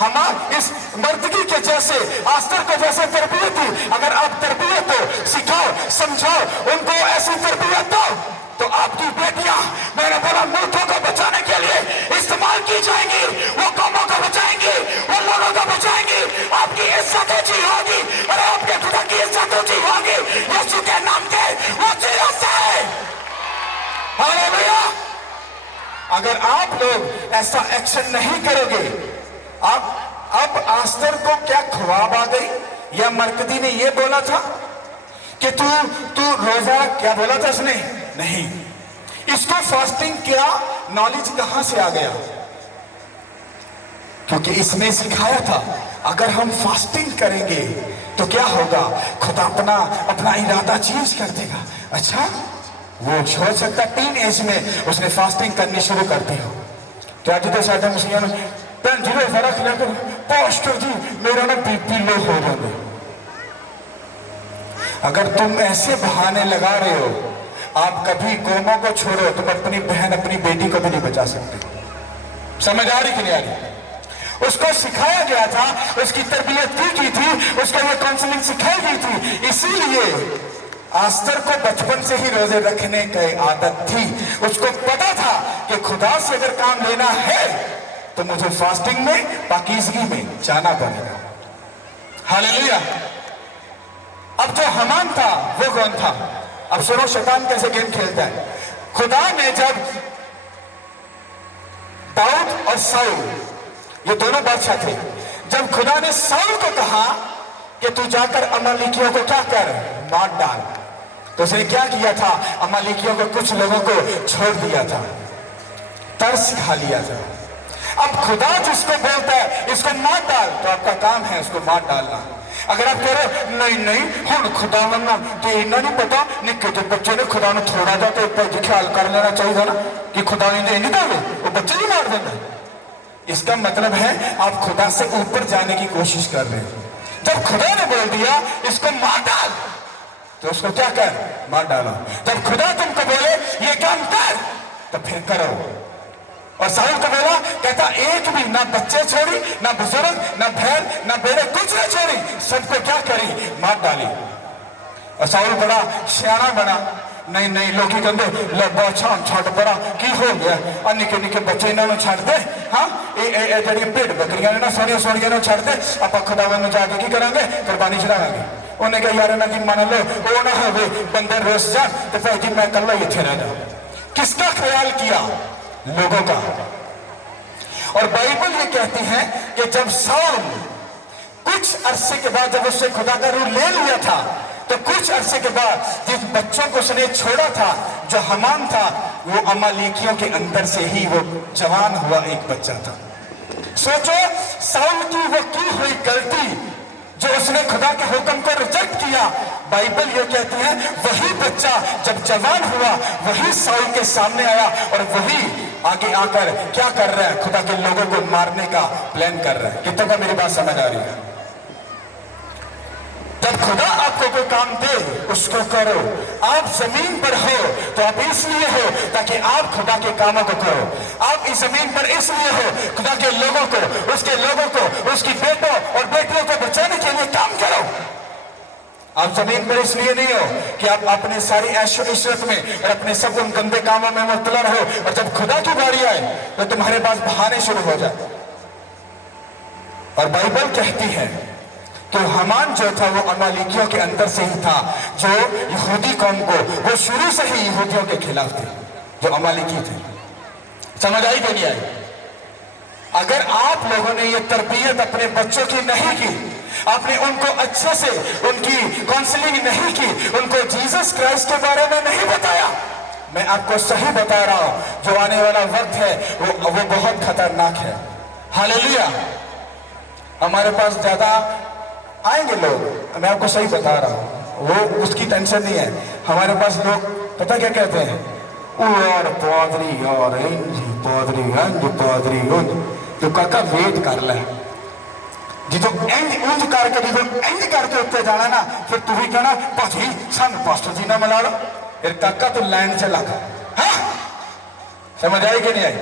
हम इस मर्दगी के जैसे, आस्तर को जैसे तरबियत दी, अगर आप तरबियत दो, सिखाओ, समझाओ, उनको ऐसी तरबियत दो, तो आपकी बेटियां, मैंने बोला, मुल्कों को बचाने के लिए इस्तेमाल की जाएंगी। वो कौमों को बचाएंगी, वो लोगों को बचाएंगी। आपकी इज्जत ऊंची होगी और आपके खुदा की इज्जत ऊंची होगी। यीशु के नाम के वो जीवित है। हालेलुया। अगर आप लोग ऐसा एक्शन नहीं करोगे, अब आस्तर को क्या ख्वाब आ गई, या मरकदी ने ये बोला था कि तू रोजा, क्या बोला था उसने? नहीं। इसको फास्टिंग क्या नॉलेज कहां से आ गया? क्योंकि इसने सिखाया था, अगर हम फास्टिंग करेंगे तो क्या होगा, खुदा अपना इरादा चेंज कर देगा। अच्छा, वो छोड़ सकता, टीन एज में उसने फास्टिंग करनी शुरू कर दी हो। तो आज तो साढ़े मुस्लिम भैन जी फर्क लेकर, पोस्टर जी मेरा ना बीपी लो हो जाए। अगर तुम ऐसे बहाने लगा रहे हो, आप कभी कौमों को छोड़ो, तुम अपनी बहन, अपनी बेटी को भी नहीं बचा सकते। समझ आ रही कि नहीं आ रही? उसको सिखाया गया था, उसकी तरबियत की थी, उसको ये काउंसलिंग सिखाई गई थी। इसीलिए आस्तर को बचपन से ही रोजे रखने की आदत थी। उसको पता था कि खुदा से अगर काम लेना है तो मुझे फास्टिंग में, पाकीज़गी में जाना पड़ेगा। हालेलुया। अब जो हमान था वो कौन था? अब सुनो शैतान कैसे गेम खेलता है। खुदा ने जब दाऊद और साउल, ये दोनों बादशाह थे, जब खुदा ने साउल को कहा कि तू जाकर अमालेकियों को क्या कर, मार डाल, तो उसने क्या किया था? अमालेकियों को, कुछ लोगों को छोड़ दिया था, तरस खा लिया था। अब खुदा जिसको बोलता है इसको मार डाल, तो आपका काम है उसको मार डालना। अगर आप कह रहे नहीं नहीं हूं खुदा मना तो इन्ना नहीं पता, निके जो बच्चे ने खुदा ने थोड़ा जा तो ख्याल कर लेना चाहिए ना कि खुदा ने नहीं डाले, वो बच्चे नहीं मार देना। इसका मतलब है आप खुदा से ऊपर जाने की कोशिश कर रहे हो। जब खुदा ने बोल दिया इसको मार डाल, तो उसको क्या कर, मार डालो। जब खुदा तुमको बोले ये काम कर, तो फिर करो। और साउल को बोला, कहता एक भी ना बच्चे छोड़ी, ना बुजुर्ग, ना बहन, ना बेटे, कुछ नहीं छोड़ी, सबको क्या करी, मार डाली। और साउल बड़ा सियाना बना, नहीं नहीं लोग कहते लब्बा छान छट बड़ा की हो गया, और निके निके बच्चे इन्होंने छड़ दे। हाँ, ये जड़ी भेड़ बकरियां ने ना सोनिया सोनिया ने छड़ दे, आप खुदावन में जाके की करेंगे, कुर्बानी चढ़ाएंगे। उन्हें कहा यार ना जी मान लो वो ना हो बंदे रोस जान, तो भाई जी मैं कल इतने रह जाऊं। किसका ख्याल किया? लोगों का। और बाइबल ये कहती है कि जब साउल कुछ अरसे के बाद, जब उससे खुदा का रूह ले लिया था, तो कुछ अरसे के बाद जिन बच्चों को उसने छोड़ा था, जो हमान था, वो अमालेकियों के अंदर से ही वो जवान हुआ एक बच्चा था। सोचो साउल की वो की हुई गलती, जो उसने खुदा के हुक्म को रिजेक्ट किया, बाइबल ये कहती है वही बच्चा जब जवान हुआ, वही साउल के सामने आया और वही आगे आकर क्या कर रहा है, खुदा के लोगों को मारने का प्लान कर रहा है। कितनों को मेरी बात समझ आ रही है? जब खुदा आपको कोई काम दे उसको करो। आप जमीन पर हो तो आप इसलिए हो ताकि आप खुदा के कामों को करो। आप इस जमीन पर इसलिए हो खुदा के लोगों को, उसके लोगों को, उसकी बेटों और बेटियों को बचाने के लिए काम करो। आप जमीन पर इसलिए नहीं हो कि आप अपने सारी ऐशो इशरत में और अपने सब उन गंदे कामों में मुब्तला रहो, और जब खुदा की बारी आए तो तुम्हारे पास बहाने शुरू हो जाए। और बाइबल कहती है कि हामान जो था वो अमालिकियों के अंदर से ही था, जो यहूदी कौम को, वो शुरू से ही यहूदियों के खिलाफ थे, जो अमालिकी थे। समझ आई कि नहीं आई? अगर आप लोगों ने ये तरबियत अपने बच्चों की नहीं की, आपने उनको अच्छे से उनकी काउंसलिंग नहीं की, उनको जीसस क्राइस्ट के बारे में नहीं बताया, मैं आपको सही बता रहा हूं, जो आने वाला वक्त है वो बहुत खतरनाक है। हालेलुया। हमारे पास ज्यादा आएंगे लोग, मैं आपको सही बता रहा हूं, वो उसकी टेंशन नहीं है। हमारे पास लोग पता क्या कहते हैं, और पादरी और पादरी पादरी तो काका वेट कर ले, जो इंज करके जो इंज करके उत्ते जाना ना, फिर तू ही कहना भाजी सानू पास्टर जी ना मिला लो, फिर काका तो लैंड चला गया। हाँ? समझ आई कि नहीं आई?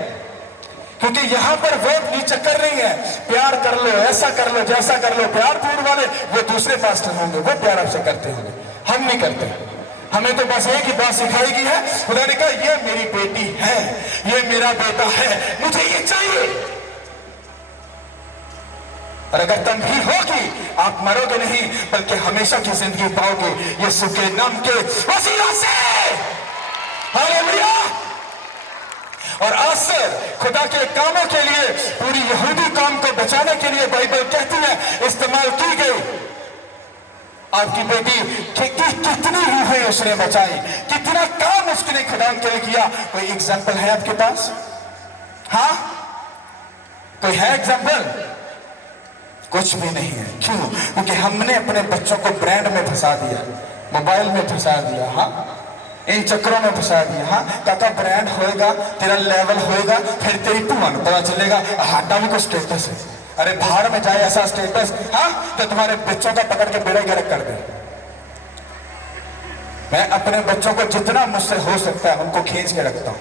क्योंकि यहां पर वोट की चक्कर नहीं है, प्यार कर लो, ऐसा कर लो, जैसा कर लो। प्यार पूर्ण वाले वो दूसरे पास्टर होंगे, वो प्यार आपसे करते होंगे, हम नहीं करते। हमें तो बस एक ही बात सिखाई गई है, खुदा ने कहा ये मेरी बेटी है, ये मेरा बेटा है, मुझे ये चाहिए। और अगर तुम भी होगी, आप मरोगे नहीं बल्कि हमेशा की जिंदगी पाओगे यीशु के नाम के वसीला से। हालेलुया। और आसर खुदा के कामों के लिए, पूरी यहूदी कौम को बचाने के लिए बाइबल कहती है इस्तेमाल की गई। आपकी बेटी कितनी रूहें उसने बचाई, कितना काम उसने खुदा के लिए किया। कोई एग्जाम्पल है आपके पास? हाँ, कोई है एग्जाम्पल? कुछ भी नहीं है। क्यों? क्योंकि हमने अपने बच्चों को ब्रांड में फंसा दिया, मोबाइल में फंसा दिया, हाँ, इन चक्करों में फंसा दिया। हाँ काका, ब्रांड होएगा, तेरा लेवल होएगा, फिर तेरी भूआ को पता चलेगा हाडा भी कोई स्टेटस है। अरे बाहर में जाए ऐसा स्टेटस, हाँ, तो तुम्हारे बच्चों का पकड़ के बेड़ा गर्क कर दे। मैं अपने बच्चों को जितना मुझसे हो सकता है उनको खींच के रखता हूं,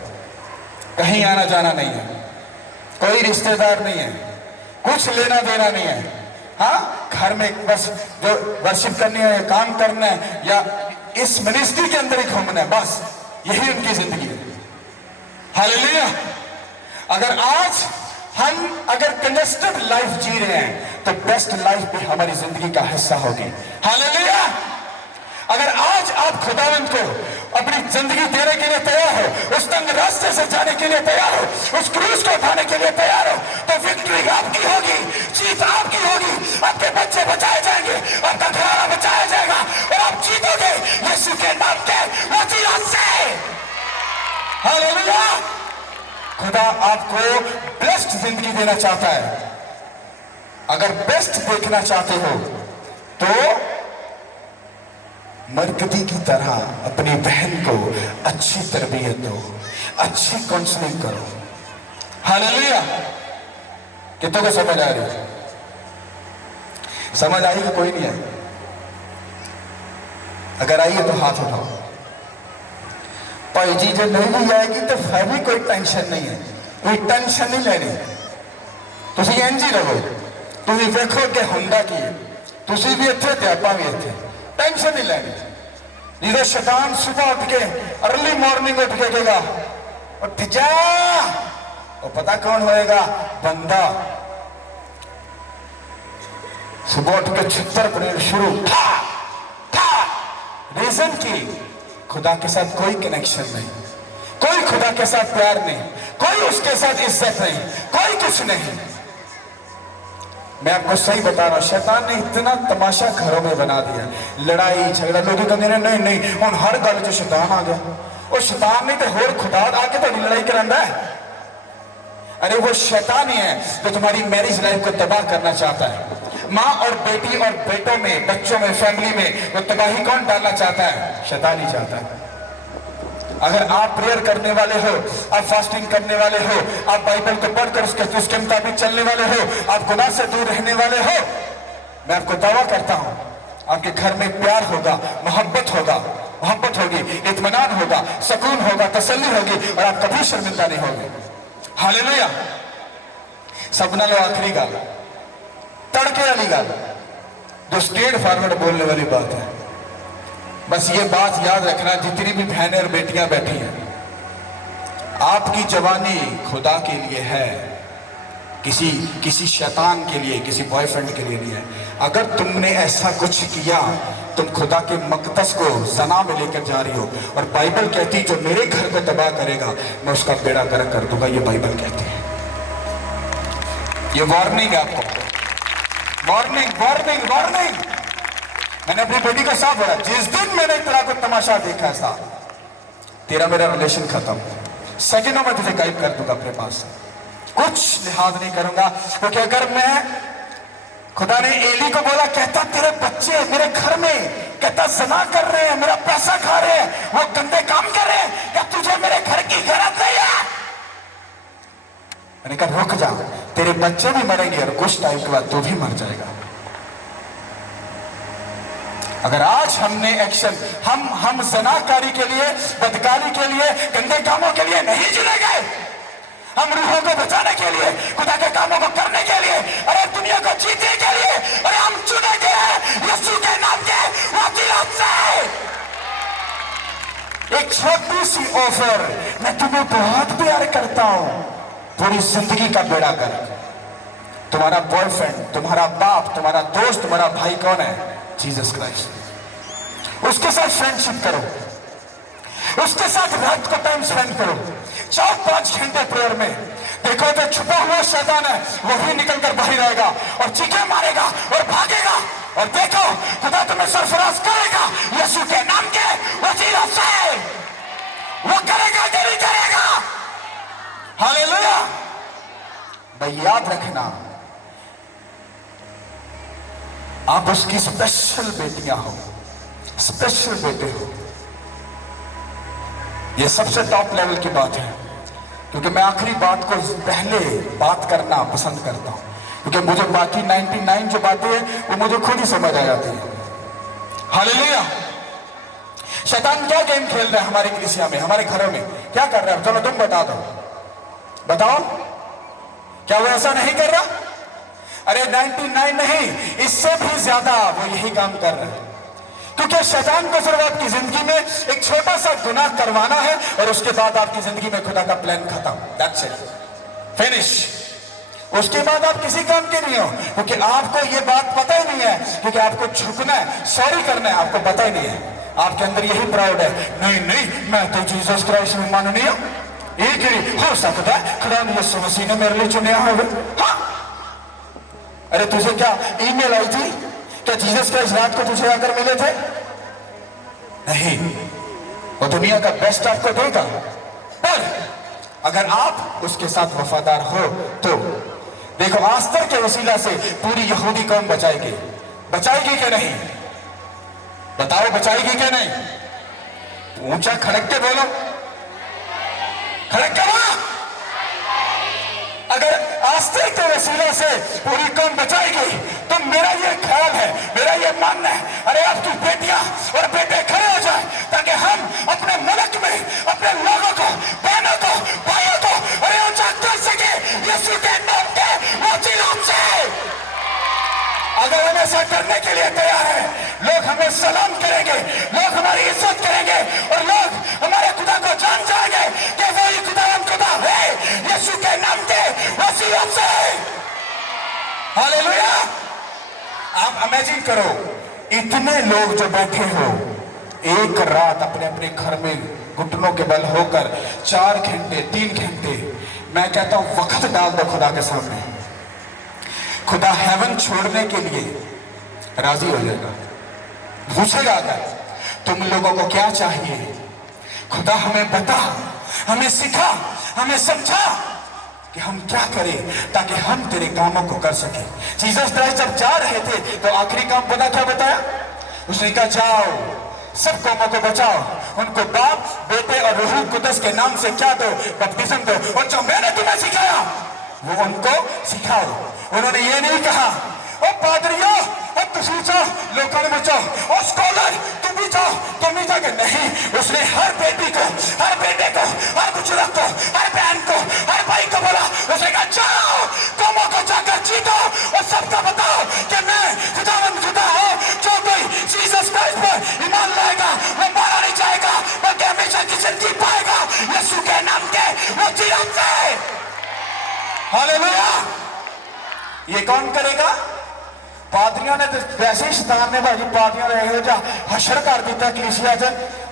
कहीं आना जाना नहीं है, कोई रिश्तेदार नहीं है, कुछ लेना देना नहीं है। हाँ, घर में बस जो वर्शिप करनी है, काम करना है, या इस मिनिस्ट्री के अंदर ही घूमना है, बस यही उनकी जिंदगी है। हालेलुया। अगर आज हम अगर कंजेस्टेड लाइफ जी रहे हैं तो बेस्ट लाइफ भी हमारी जिंदगी का हिस्सा होगी। हालेलुया। अगर आज आप खुदावंद को अपनी जिंदगी देने के लिए तैयार हो, उस तंग रास्ते से जाने के लिए तैयार हो, उस क्रूस को उठाने के लिए तैयार हो, तो विक्ट्री आपकी होगी, जीत आपकी होगी। आपके बच्चे बचाए जाएंगे, आपका घराना बचाया जाएगा और आप जीतोगे यीशु के नाम के वसीला से। हालेलुया। खुदा आपको बेस्ट जिंदगी देना चाहता है। अगर बेस्ट देखना चाहते हो तो मरकती की तरह अपनी बहन को अच्छी तरबियत दो, अच्छी काउंसलिंग करो। हालेलुया। कितनों को समझ आ रही है? समझ आई कि कोई नहीं आई? अगर आई है तो हाथ उठाओ। भाई जी जो नहीं भी आएगी तो फिर भी कोई टेंशन नहीं है, कोई टेंशन नहीं लेनी। तुम इंज ही रहो, तुम देखो कि हुंदा की है, तुम भी इतने ते आपां भी इतने, टेंशन नहीं लेनी। जो शैतान सुबह उठ के अर्ली मॉर्निंग उठ के कहेगा उठ जा, वो पता कौन होएगा? बंदा। सुबह उठ के छितर परेड शुरू, रीजन की खुदा के साथ कोई कनेक्शन नहीं, कोई खुदा के साथ प्यार नहीं, कोई उसके साथ इज्जत नहीं, कोई कुछ नहीं। मैं आपको सही बता रहा हूं, शैतान ने इतना तमाशा घरों में बना दिया, लड़ाई झगड़ा। लोग कहते हैं नहीं नहीं हुण हर गल च शैतान आ गया। वो शैतान नहीं तो होर खुदा आके तो लड़ाई करांदा है। अरे वो शैतान ही है जो तुम्हारी मैरिज लाइफ को तबाह करना चाहता है। माँ और बेटी और बेटों में, बच्चों में, फैमिली में वो तबाही कौन डालना चाहता है? शैतान ही चाहता है। अगर आप प्रेयर करने वाले हो, आप फास्टिंग करने वाले हो, आप बाइबल को पढ़कर उसके मुताबिक चलने वाले हो, आप गुनाह से दूर रहने वाले हो, मैं आपको दावा करता हूं आपके घर में प्यार होगा, मोहब्बत होगी, इत्मीनान होगा, सुकून होगा, तसल्ली होगी और आप कभी शर्मिंदा नहीं होंगे। हालेलुया। सब नालों आखिरी गल, तड़के वाली गल, जो स्ट्रेट फॉरवर्ड बोलने वाली बात है। बस ये बात याद रखना, जितनी भी बहनें और बेटियां बैठी हैं, आपकी जवानी खुदा के लिए है, किसी किसी शैतान के लिए, किसी बॉयफ्रेंड के लिए नहीं है। अगर तुमने ऐसा कुछ किया, तुम खुदा के मकदस को जना में लेकर जा रही हो। और बाइबल कहती जो मेरे घर को तबाह करेगा मैं उसका बेड़ा गर्क कर दूंगा, ये बाइबल कहती है। ये वार्निंग है आपको, वार्निंग वार्निंग वार्निंग। मैंने अपनी बेटी को साफ बोला, जिस दिन मैंने तेरा को तमाशा देखा ऐसा, तेरा मेरा रिलेशन खत्म, सेकंडों में तुझे गायब कर दूंगा अपने पास, कुछ लिहाज नहीं करूंगा। क्योंकि अगर मैं, खुदा ने एली को बोला, कहता तेरे बच्चे मेरे घर में कहता ज़ना कर रहे हैं, मेरा पैसा खा रहे हैं, वो गंदे काम कर रहे हैं, क्या तुझे मेरे घर की गरज नहीं है? मैंने कहा रुक जा, तेरे बच्चे भी मरेंगे और कुछ टाइम के बाद तू भी मर जाएगा। अगर आज हमने एक्शन, हम ज़नाकारी के लिए, बदकारी के लिए, गंदे कामों के लिए नहीं चुने गए, हम रूहों को बचाने के लिए, खुदा के कामों को करने के लिए, अरे दुनिया को जीतने के लिए, अरे हम चुने गए हैं यीशु के नाम के वसीले से। एक छोटी सी ऑफर, मैं तुम्हें बहुत प्यार करता हूं, पूरी जिंदगी का बेड़ा कर। तुम्हारा बॉयफ्रेंड, तुम्हारा बाप, तुम्हारा दोस्त, तुम्हारा भाई कौन है? Jesus Christ. उसके साथ फ्रेंडशिप करो, उसके साथ रात को टाइम स्पेंड करो, 4-5 घंटे प्रेयर में। देखो जो छुपा हुआ शैतान है वही निकलकर बाहर आएगा और चीखे मारेगा और भागेगा। और देखो खुदा तुम्हें सरफराज करेगा यीशु के नाम के वसीले से। वो करेगा, देरी करेगा। हालेलुया। भाई याद रखना, आप उसकी स्पेशल बेटियां हो, स्पेशल बेटे हो। यह सबसे टॉप लेवल की बात है, क्योंकि मैं आखिरी बात को पहले बात करना पसंद करता हूं, क्योंकि मुझे बाकी 99 जो बातें हैं वो मुझे खुद ही समझ आ जाती है। हालेलुया। शैतान क्या गेम खेल रहा है हमारी कलीसिया में, हमारे घरों में क्या कर रहा है? चलो तुम बता दो, बताओ, क्या वो ऐसा नहीं कर रहा? अरे 99 नहीं, इससे भी ज्यादा वो यही काम कर रहा है। क्योंकि शैतान को सिर्फ आपकी जिंदगी में एक छोटा सा गुनाह करवाना है और उसके बाद आपकी जिंदगी में खुदा का प्लान खत्म, दैट्स इट, फिनिश। उसके बाद आप किसी काम के नहीं हो, क्योंकि आपको ये बात पता ही नहीं है, क्योंकि आपको झुकना है, सॉरी करना है, आपको पता ही नहीं है। आपके अंदर यही प्राउड है, नहीं नहीं मैं तो जीसस क्राइस्ट में माननीय हूं, एक ही हो सकता है खुदा ने यीशु मसीह ने मेरे लिए चुना होगा। हाँ, अरे तुझे क्या ईमेल आई थी? क्या जीसस क्राइस्ट रात को तुझे आकर मिले थे? नहीं, वो दुनिया का बेस्ट आपको देगा, पर अगर आप उसके साथ वफादार हो तो देखो आस्तर के वसीला से पूरी यहूदी कौम बचाएगी, बचाएगी कि नहीं? बताओ बचाएगी कि नहीं? ऊंचा खड़क के बोलो, खड़क करो। अगर आस्तर के वसीला से पूरी कौम बचाएगी तो मेरा ये ख्याल है, मेरा ये मानना है, अरे आपकी बेटियां और बेटे खड़े हो जाए ताकि हम अपने मुल्क में अपने लोगों को, बहनों को, भाइयों को अरे ऊंचा कर सके यीशु के नाम के वसीले से। अगर हम ऐसा करने के लिए तैयार हैं, लोग हमें सलाम करेंगे, लोग हमारी इज्जत करेंगे और लोग हमारे खुदा को जान जाएंगे कि वही खुदावंद खुदा है यीशु के नाम के वसीले से। हालेलुया। आप इमेजिन करो, इतने लोग जो बैठे हो एक रात अपने अपने घर में घुटनों के बल होकर 4 घंटे 3 घंटे, मैं कहता हूं वक्त डाल दो खुदा के सामने, खुदा हेवन छोड़ने के लिए राजी हो जाएगा। पूछेगा अगर तुम लोगों को क्या चाहिए, खुदा हमें बता, हमें सिखा, हमें समझा कि हम क्या करें ताकि हम तेरे कामों को कर सके। जीसस क्राइस्ट जब जा रहे थे तो आखिरी काम पता क्या बताया? उसने कहा जाओ सब कौमों को बचाओ, उनको बाप, बेटे और रूह कुदस के नाम से क्या दो? बपतिस्म दो, और जो मैंने तुम्हें सिखाया वो उनको सिखाओ। उन्होंने ये नहीं कहा ओ पादरियों अब तुम जाओ लोगों में जाओ, और स्कॉलर तुम भी जाओ, तुम भी जाके नहीं। उसने हर बेटी को, हर बेटे को, हर बुजुर्ग को, हर बहन को, हर भाई को बोला, उसने कहा जाओ कौमों को जाकर जीतो और सबको बताओ कि मैं खुदावंद खुदा हूं। जो कोई जीसस क्राइस्ट पर ईमान लाएगा वो मारा नहीं जाएगा, बल्कि हमेशा की जिंदगी पाएगा यीशु के नाम के वसीले से। हालेलुया। ये कौन करेगा? पादरियों ने तो वैसे ही शैतान ने भाजी पादरियों ने ਇਹੋ ਜਿਹਾ ਹਸ਼ਰ ਕਰ ਦਿੱਤਾ ਕਲੀਸਿਆ 'ਚ।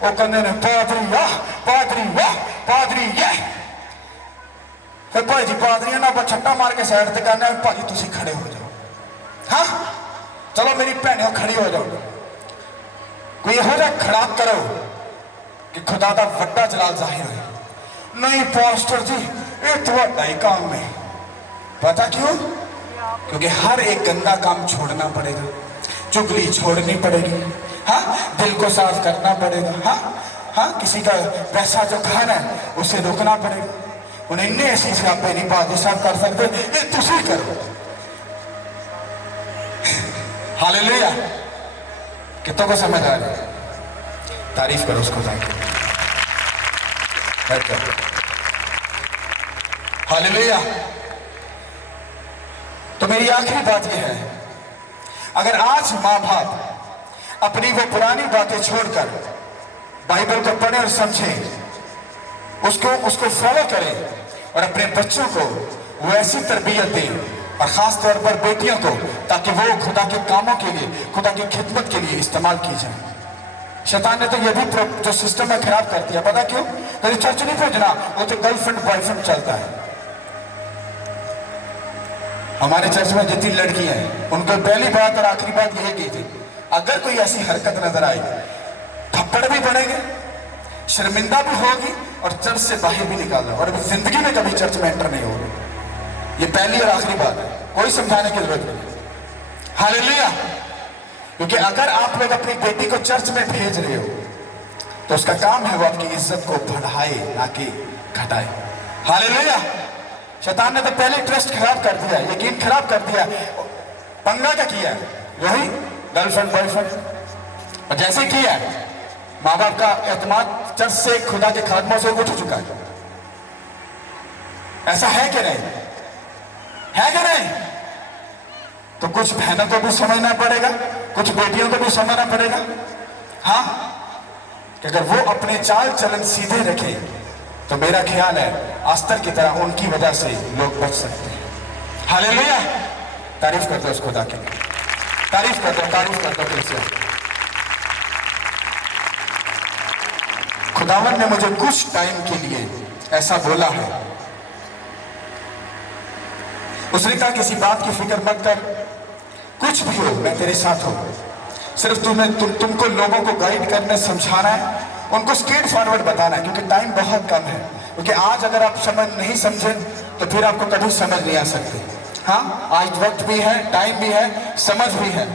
ਉਹ ਕਹਿੰਦੇ ਨੇ ਪਾਦਰੀ ਵਾਹ, ਪਾਦਰੀ ਵਾਹ, ਪਾਦਰੀ ਇਹ। ਫਿਰ ਭਾਜੀ ਪਾਦਰੀਆਂ ਨਾਲ ਆਪਾਂ ਛੱਟਾ ਮਾਰ ਕੇ ਸਾਈਡ ਤੇ ਕਰਨਾ, ਭਾਜੀ ਤੁਸੀਂ ਖੜੇ ਹੋ ਜਾਓ। ਹਾਂ ਚਲੋ ਮੇਰੀ ਭੈਣਿਓ ਖੜੀ ਹੋ ਜਾਓ। ਕੋਈ ਇਹੋ ਜਿਹਾ ਖੜਾ ਕਰੋ ਕਿ ਖੁਦਾ ਦਾ ਵੱਡਾ ਜਲਾਲ ਜ਼ਾਹਿਰ ਹੋਏ। नहीं पास्टर जी ये ਤੁਹਾਡਾ ही काम है। पता क्यों? क्योंकि हर एक गंदा काम छोड़ना पड़ेगा, चुगली छोड़नी पड़ेगी, हाँ दिल को साफ करना पड़ेगा, हाँ हाँ किसी का पैसा जो खाना है उसे रोकना पड़ेगा। उन्हें इन्ने ऐसी सियापे नहीं बात साफ कर सकते, ये तुसी करो। हालेलुया। कितनों को समझ आ रहा है? तारीफ करो उसको जाके। हालेलुया। तो मेरी आखिरी बात यह है, अगर आज माँ बाप अपनी वो पुरानी बातें छोड़कर बाइबल को पढ़े और समझे, उसको फॉलो करें और अपने बच्चों को वो ऐसी तरबियत दें, और खास तौर पर बेटियों को, ताकि वो खुदा के कामों के लिए, खुदा की खिदमत के लिए इस्तेमाल की जाए। शैतान ने तो ये भी जो सिस्टम है खराब कर दिया। पता क्यों? कभी चर्च नहीं भेजना, वो तो गर्लफ्रेंड बॉयफ्रेंड चलता है। हमारे चर्च में जितनी लड़कियां हैं उनको पहली बात और आखिरी बात यही की थी, अगर कोई ऐसी हरकत नजर आई थप्पड़ भी पड़ेंगे, शर्मिंदा भी होगी और चर्च से बाहर भी निकाल दो, और अभी जिंदगी में कभी चर्च में एंटर नहीं होगी। ये पहली और आखिरी बात है, कोई समझाने की जरूरत नहीं। हालेलुया। क्योंकि अगर आप लोग अपनी बेटी को चर्च में भेज रहे हो तो उसका काम है वो आपकी इज्जत को बढ़ाए ना कि घटाए। हालेलुया। शैतान ने तो पहले ट्रस्ट खराब कर दिया, यकीन खराब कर दिया। पंगा क्या किया? वही गर्लफ्रेंड बॉयफ्रेंड। और जैसे किया माँ बाप का एतमाद चर्च से, खुदा के खादमों से उठ चुका है। ऐसा है कि नहीं? है कि नहीं? तो कुछ बहनों को भी समझना पड़ेगा, कुछ बेटियों को भी समझना पड़ेगा, हाँ कि अगर वो अपने चाल चलन सीधे रखे तो मेरा ख्याल है आस्तर की तरह उनकी वजह से लोग बच सकते हैं। हालेलुया। तारीफ करते हो उस खुदा की, तारीफ करते हो, तारीफ करते हो फिर से। खुदावन ने मुझे कुछ टाइम के लिए ऐसा बोला है, उसने कहा किसी बात की फिक्र मत कर, कुछ भी हो मैं तेरे साथ हूं। सिर्फ तुमको लोगों को गाइड करने, समझाना है, उनको स्ट्रेट फॉरवर्ड बताना है, क्योंकि टाइम बहुत कम है। क्योंकि आज अगर आप समझ नहीं समझे तो फिर आपको कभी समझ नहीं आ सकती। हाँ आज वक्त भी है, टाइम भी है, समझ भी है।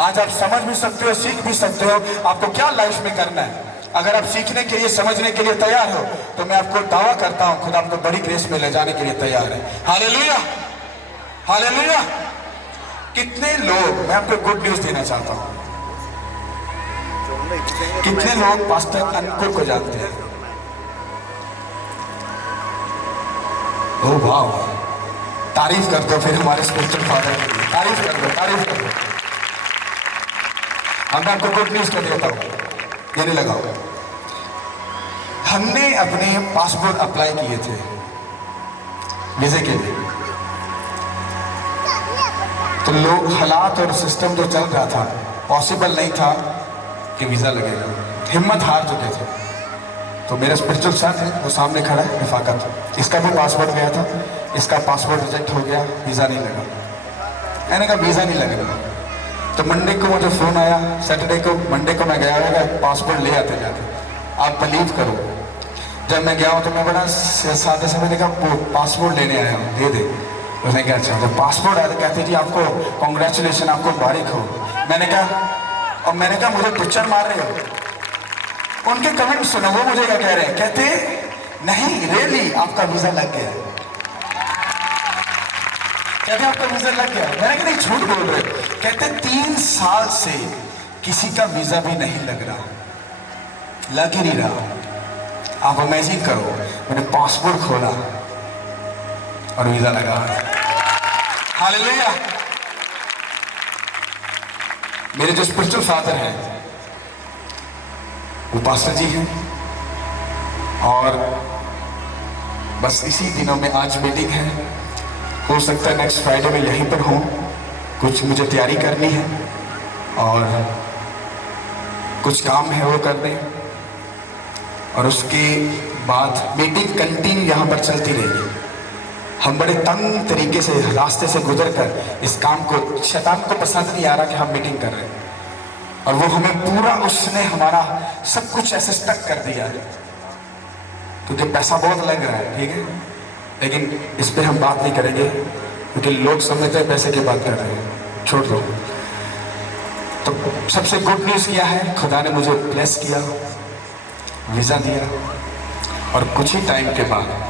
आज आप समझ भी सकते हो, सीख भी सकते हो आपको क्या लाइफ में करना है। अगर आप सीखने के लिए, समझने के लिए तैयार हो तो मैं आपको दावा करता हूं खुदा आपको बड़ी ग्रेस में ले जाने के लिए तैयार है। हालेलुया। हालेलुया। कितने लोग, मैं आपको गुड न्यूज देना चाहता हूं, कितने लोग पास्टर अंकुर को जानते हैं? ओह वाह, तारीफ कर दो फिर हमारे स्पिरिचुअल फादर के लिए, तारीफ कर दो, तारीफ कर दो। अब मैं आपको गुड न्यूज कर देता हूं, ये नहीं लगाओ। हमने अपने पासपोर्ट अप्लाई किए थे वीजे के लिए, तो लोग, हालात और सिस्टम जो चल रहा था, पॉसिबल नहीं था कि वीज़ा लगेगा, हिम्मत हार चुके थे। तो मेरा स्पिरिचुअल सन है वो सामने खड़ा है, रिफाकत, इसका भी पासपोर्ट गया था, इसका पासपोर्ट रिजेक्ट हो गया, वीज़ा नहीं लगा। मैंने कहा वीज़ा नहीं लगेगा। तो मंडे को मुझे फ़ोन आया, सैटरडे को, मंडे को मैं गया, पासपोर्ट ले आते जाते। आप बिलीव करो, जब मैं गया हूँ तो मैं बड़ा सादे से मैंने कहा पासपोर्ट लेने आया हूँ, दे दे। उसने कहा अच्छा, जब पासपोर्ट आया तो कहते जी आपको कॉन्ग्रेचुलेशन, आपको मुबारक हो। मैंने कहा मुझे टुच्चर मार रहे हो। उनके कमेंट सुनो, वो मुझे क्या कह रहे हैं, कहते नहीं रियली आपका वीजा लग गया। कहते आपका वीजा लग गया। मैंने कहा नहीं झूठ बोल रहे। कहते 3 साल से किसी का वीजा भी नहीं लग रहा, लग ही नहीं रहा। आप इमेजिन करो, मैंने पासपोर्ट खोला और वीजा लगा। हालेलुया। मेरे जो स्पिरिचुअल फादर हैं वो पास्टर जी हैं, और बस इसी दिनों में आज मीटिंग है, हो सकता है नेक्स्ट फ्राइडे में यहीं पर हूँ, कुछ मुझे तैयारी करनी है और कुछ काम है वो करने, और उसके बाद मीटिंग कंटिन्यू यहाँ पर चलती रहेगी। हम बड़े तंग तरीके से रास्ते से गुजर कर इस काम को, शैतान को पसंद नहीं आ रहा कि हम मीटिंग कर रहे हैं, और वो हमें पूरा, उसने हमारा सब कुछ ऐसे स्टक कर दिया है, क्योंकि पैसा बहुत लग रहा है, ठीक है, लेकिन इस पे हम बात नहीं करेंगे क्योंकि लोग समझते हैं पैसे की बात कर रहे हैं, छोड़ दो। तो सबसे गुड न्यूज़ क्या है, खुदा ने मुझे ब्लेस किया, वीज़ा दिया, और कुछ ही टाइम के बाद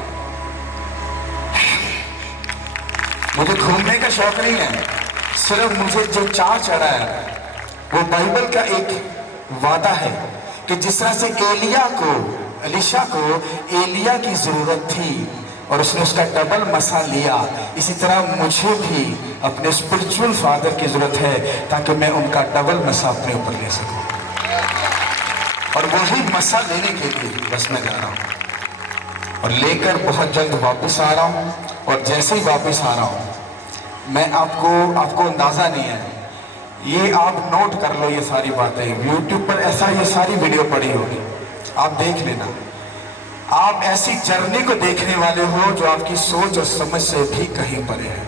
मुझे घूमने का शौक नहीं है, सिर्फ मुझे जो चाह चढ़ा है वो बाइबल का एक वादा है कि जिस तरह से एलिशा को एलिया की जरूरत थी और उसने उसका डबल मसा लिया, इसी तरह मुझे भी अपने स्पिरिचुअल फादर की जरूरत है ताकि मैं उनका डबल मसा अपने ऊपर ले सकूं, और वही मसा लेने के लिए बस मैं जा रहा हूं, और लेकर बहुत जल्द वापस आ रहा हूं। और जैसे ही वापस आ रहा हूं, मैं आपको अंदाजा नहीं है, ये आप नोट कर लो, ये सारी बातें YouTube पर ऐसा ये सारी वीडियो पड़ी होगी, आप देख लेना। आप ऐसी जर्नी को देखने वाले हो जो आपकी सोच और समझ से भी कहीं परे है,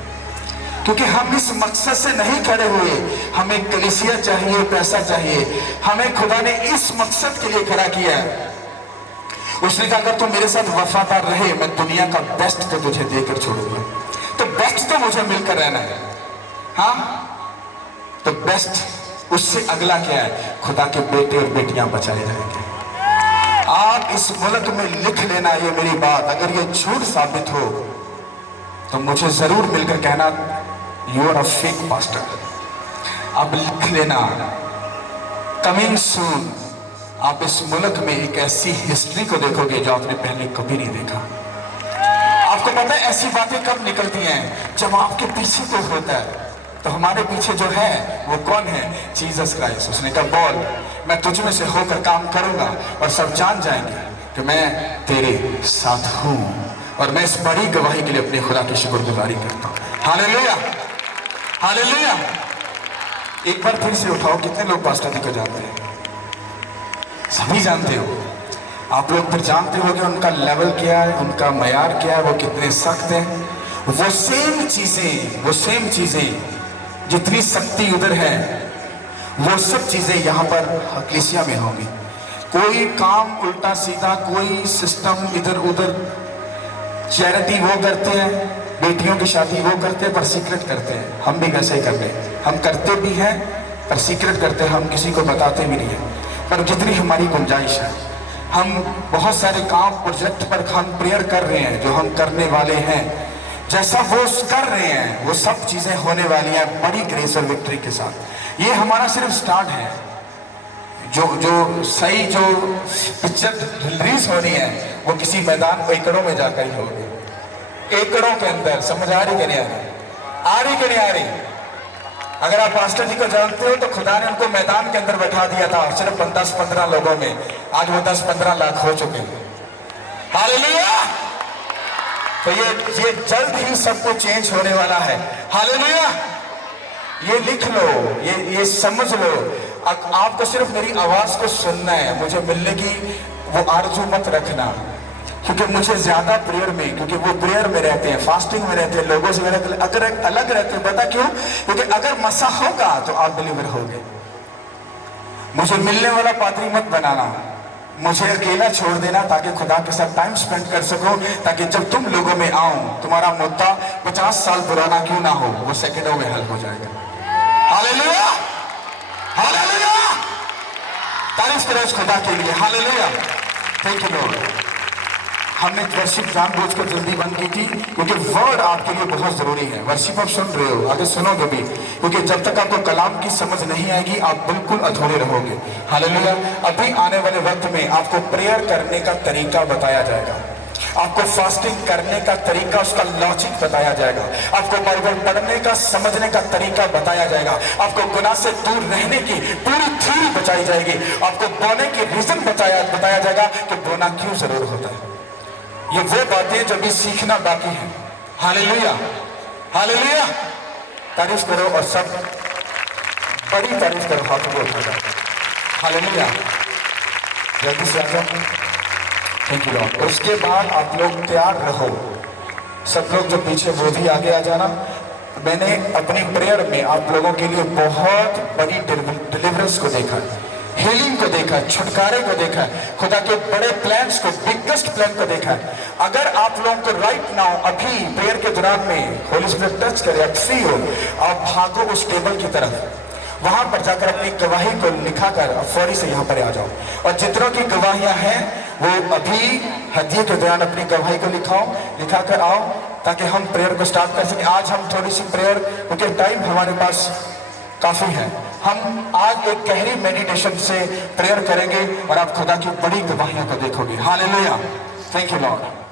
क्योंकि हम इस मकसद से नहीं खड़े हुए हमें कलीसिया चाहिए, पैसा चाहिए, हमें खुदा ने इस मकसद के लिए खड़ा किया है। उसने कहा अगर तू मेरे साथ वफादार रहे, मैं दुनिया का बेस्ट तो तुझे देकर छोड़ूंगा। तो बेस्ट तो मुझे मिलकर रहना है, हाँ, तो बेस्ट उससे अगला क्या है, खुदा के बेटे और बेटियां बचाए रहेंगे। आप इस मुल्क में लिख लेना ये मेरी बात, अगर ये झूठ साबित हो तो मुझे जरूर मिलकर कहना you are a fake pastor. आप लिख लेना कमिंग सून, आप इस मुल्क में एक ऐसी हिस्ट्री को देखोगे जो आपने पहले कभी नहीं देखा। आपको पता है ऐसी बातें कब निकलती हैं, जब आपके पीछे कोई होता है। तो हमारे पीछे जो है वो कौन है, जीसस क्राइस्ट। उसने कहा बोल मैं तुझ में से होकर काम करूंगा और सब जान जाएंगे कि मैं तेरे साथ हूं, और मैं इस बड़ी गवाही के लिए अपने खुदा की शुक्रगुजारी करता हूं। Hallelujah, hallelujah. एक बार फिर से उठाओ, कितने लोग पास्टर जी को जानते हैं? सभी जानते हो। आप लोग फिर जानते हो कि उनका लेवल क्या है, उनका मयार क्या है, वो कितने सख्त हैं। वो सेम चीजें जितनी शक्ति उधर है वो सब चीजें यहाँ पर कलीसिया में होंगी। कोई काम उल्टा सीधा, कोई सिस्टम इधर उधर, चैरिटी वो करते हैं, बेटियों की शादी वो करते हैं पर सीक्रेट करते हैं। हम भी वैसे ही करते हैं, हम करते भी हैं पर सीक्रेट करते हैं, हम किसी को बताते भी नहीं है। पर जितनी हमारी गुंजाइश है, हम बहुत सारे काम प्रोजेक्ट पर हम प्रेयर कर रहे हैं, जो हम करने वाले हैं, जैसा वो कर रहे हैं वो सब चीजें होने वाली हैं बड़ी ग्रेस और विक्ट्री के साथ। ये हमारा सिर्फ स्टार्ट है। जो सही जो पिक्चर रिलीज होनी है वो किसी मैदान एकड़ों में जाकर ही होगी, एकड़ों के अंदर। समझ आ रही कि नहीं आ रही? आ रही कि नहीं आ रही? अगर आप पास्टर जी को जानते हो तो खुदा ने उनको मैदान के अंदर बैठा दिया था सिर्फ 10-15 लोगों में, आज वो 10-15 लाख हो चुके हैं। हालेलुया। तो ये जल्द ही सब कुछ चेंज होने वाला है। हालेलुया। ये लिख लो, ये समझ लो। आपको सिर्फ मेरी आवाज को सुनना है, मुझे मिलने की वो आरजू मत रखना, क्योंकि मुझे ज्यादा प्रेयर में, क्योंकि वो प्रेयर में रहते हैं, फास्टिंग में रहते हैं, लोगों से अगर अलग रहते हैं। पता क्यों? क्योंकि अगर मसा होगा तो आप डिलीवर होगे। मुझे मिलने वाला पादरी मत बनाना, मुझे अकेला छोड़ देना ताकि खुदा के साथ टाइम स्पेंड कर सको, ताकि जब तुम लोगों में आऊं तुम्हारा मुद्दा 50 साल पुराना क्यों ना हो, वो सेकंडों में हल हो जाएगा। Hallelujah, hallelujah. तारीफ करो उस खुदा के लिए। Hallelujah, thank you Lord. हमने वर्शिप जानबूझकर जल्दी बंद की थी क्योंकि वर्ड आपके लिए बहुत जरूरी है। वर्शिप आप सुन रहे हो, आगे सुनोगे भी, क्योंकि जब तक आपको कलाम की समझ नहीं आएगी आप बिल्कुल अधूरे रहोगे। हालेलुया। अभी आने वाले वक्त में आपको प्रेयर करने का तरीका बताया जाएगा, आपको फास्टिंग करने का तरीका, उसका लॉजिक बताया जाएगा, आपको बाइबल पढ़ने का, समझने का तरीका बताया जाएगा, आपको गुनाह से दूर रहने की पूरी थ्योरी बताई जाएगी, आपको बोने की रीजन बताया जाएगा कि बोना क्यों जरूर होता है। ये वो बातें जो भी सीखना बाकी है। हालेलुया। हालेलुया। तारीफ करो और सब बड़ी तारीफ करो, हाथ को उठाकर हालेलुया। जल्दी से आ जाओ। Thank you Lord. उसके बाद आप लोग तैयार रहो, सब लोग जो पीछे वो भी आगे आ जाना। मैंने अपनी प्रेयर में आप लोगों के लिए बहुत बड़ी डिलीवरेंस को देखा है, हीलिंग को देखा है, छुटकारे को देखा है, खुदा के बड़े प्लान्स को, बिगेस्ट प्लान को देखा है। अगर आप लोगों को राइट नाउ अभी प्रेयर के दौरान में होली स्पिरिट टच करे, फ्री हो, आप भागो उस टेबल की तरफ, वहां पर जाकर अपनी गवाही को लिखाकर फौरी से यहाँ पर आ जाओ। और जितनों की गवाहियां हैं वो अभी हदिये के दौरान अपनी गवाही को लिखाकर आओ, ताकि हम प्रेयर को स्टार्ट कर सकें। आज हम थोड़ी सी प्रेयर, क्योंकि टाइम हमारे पास काफी है, हम आज एक गहरी मेडिटेशन से प्रेयर करेंगे और आप खुदा की बड़ी गवाहियों को देखोगे। हालेलुया। Thank you Lord.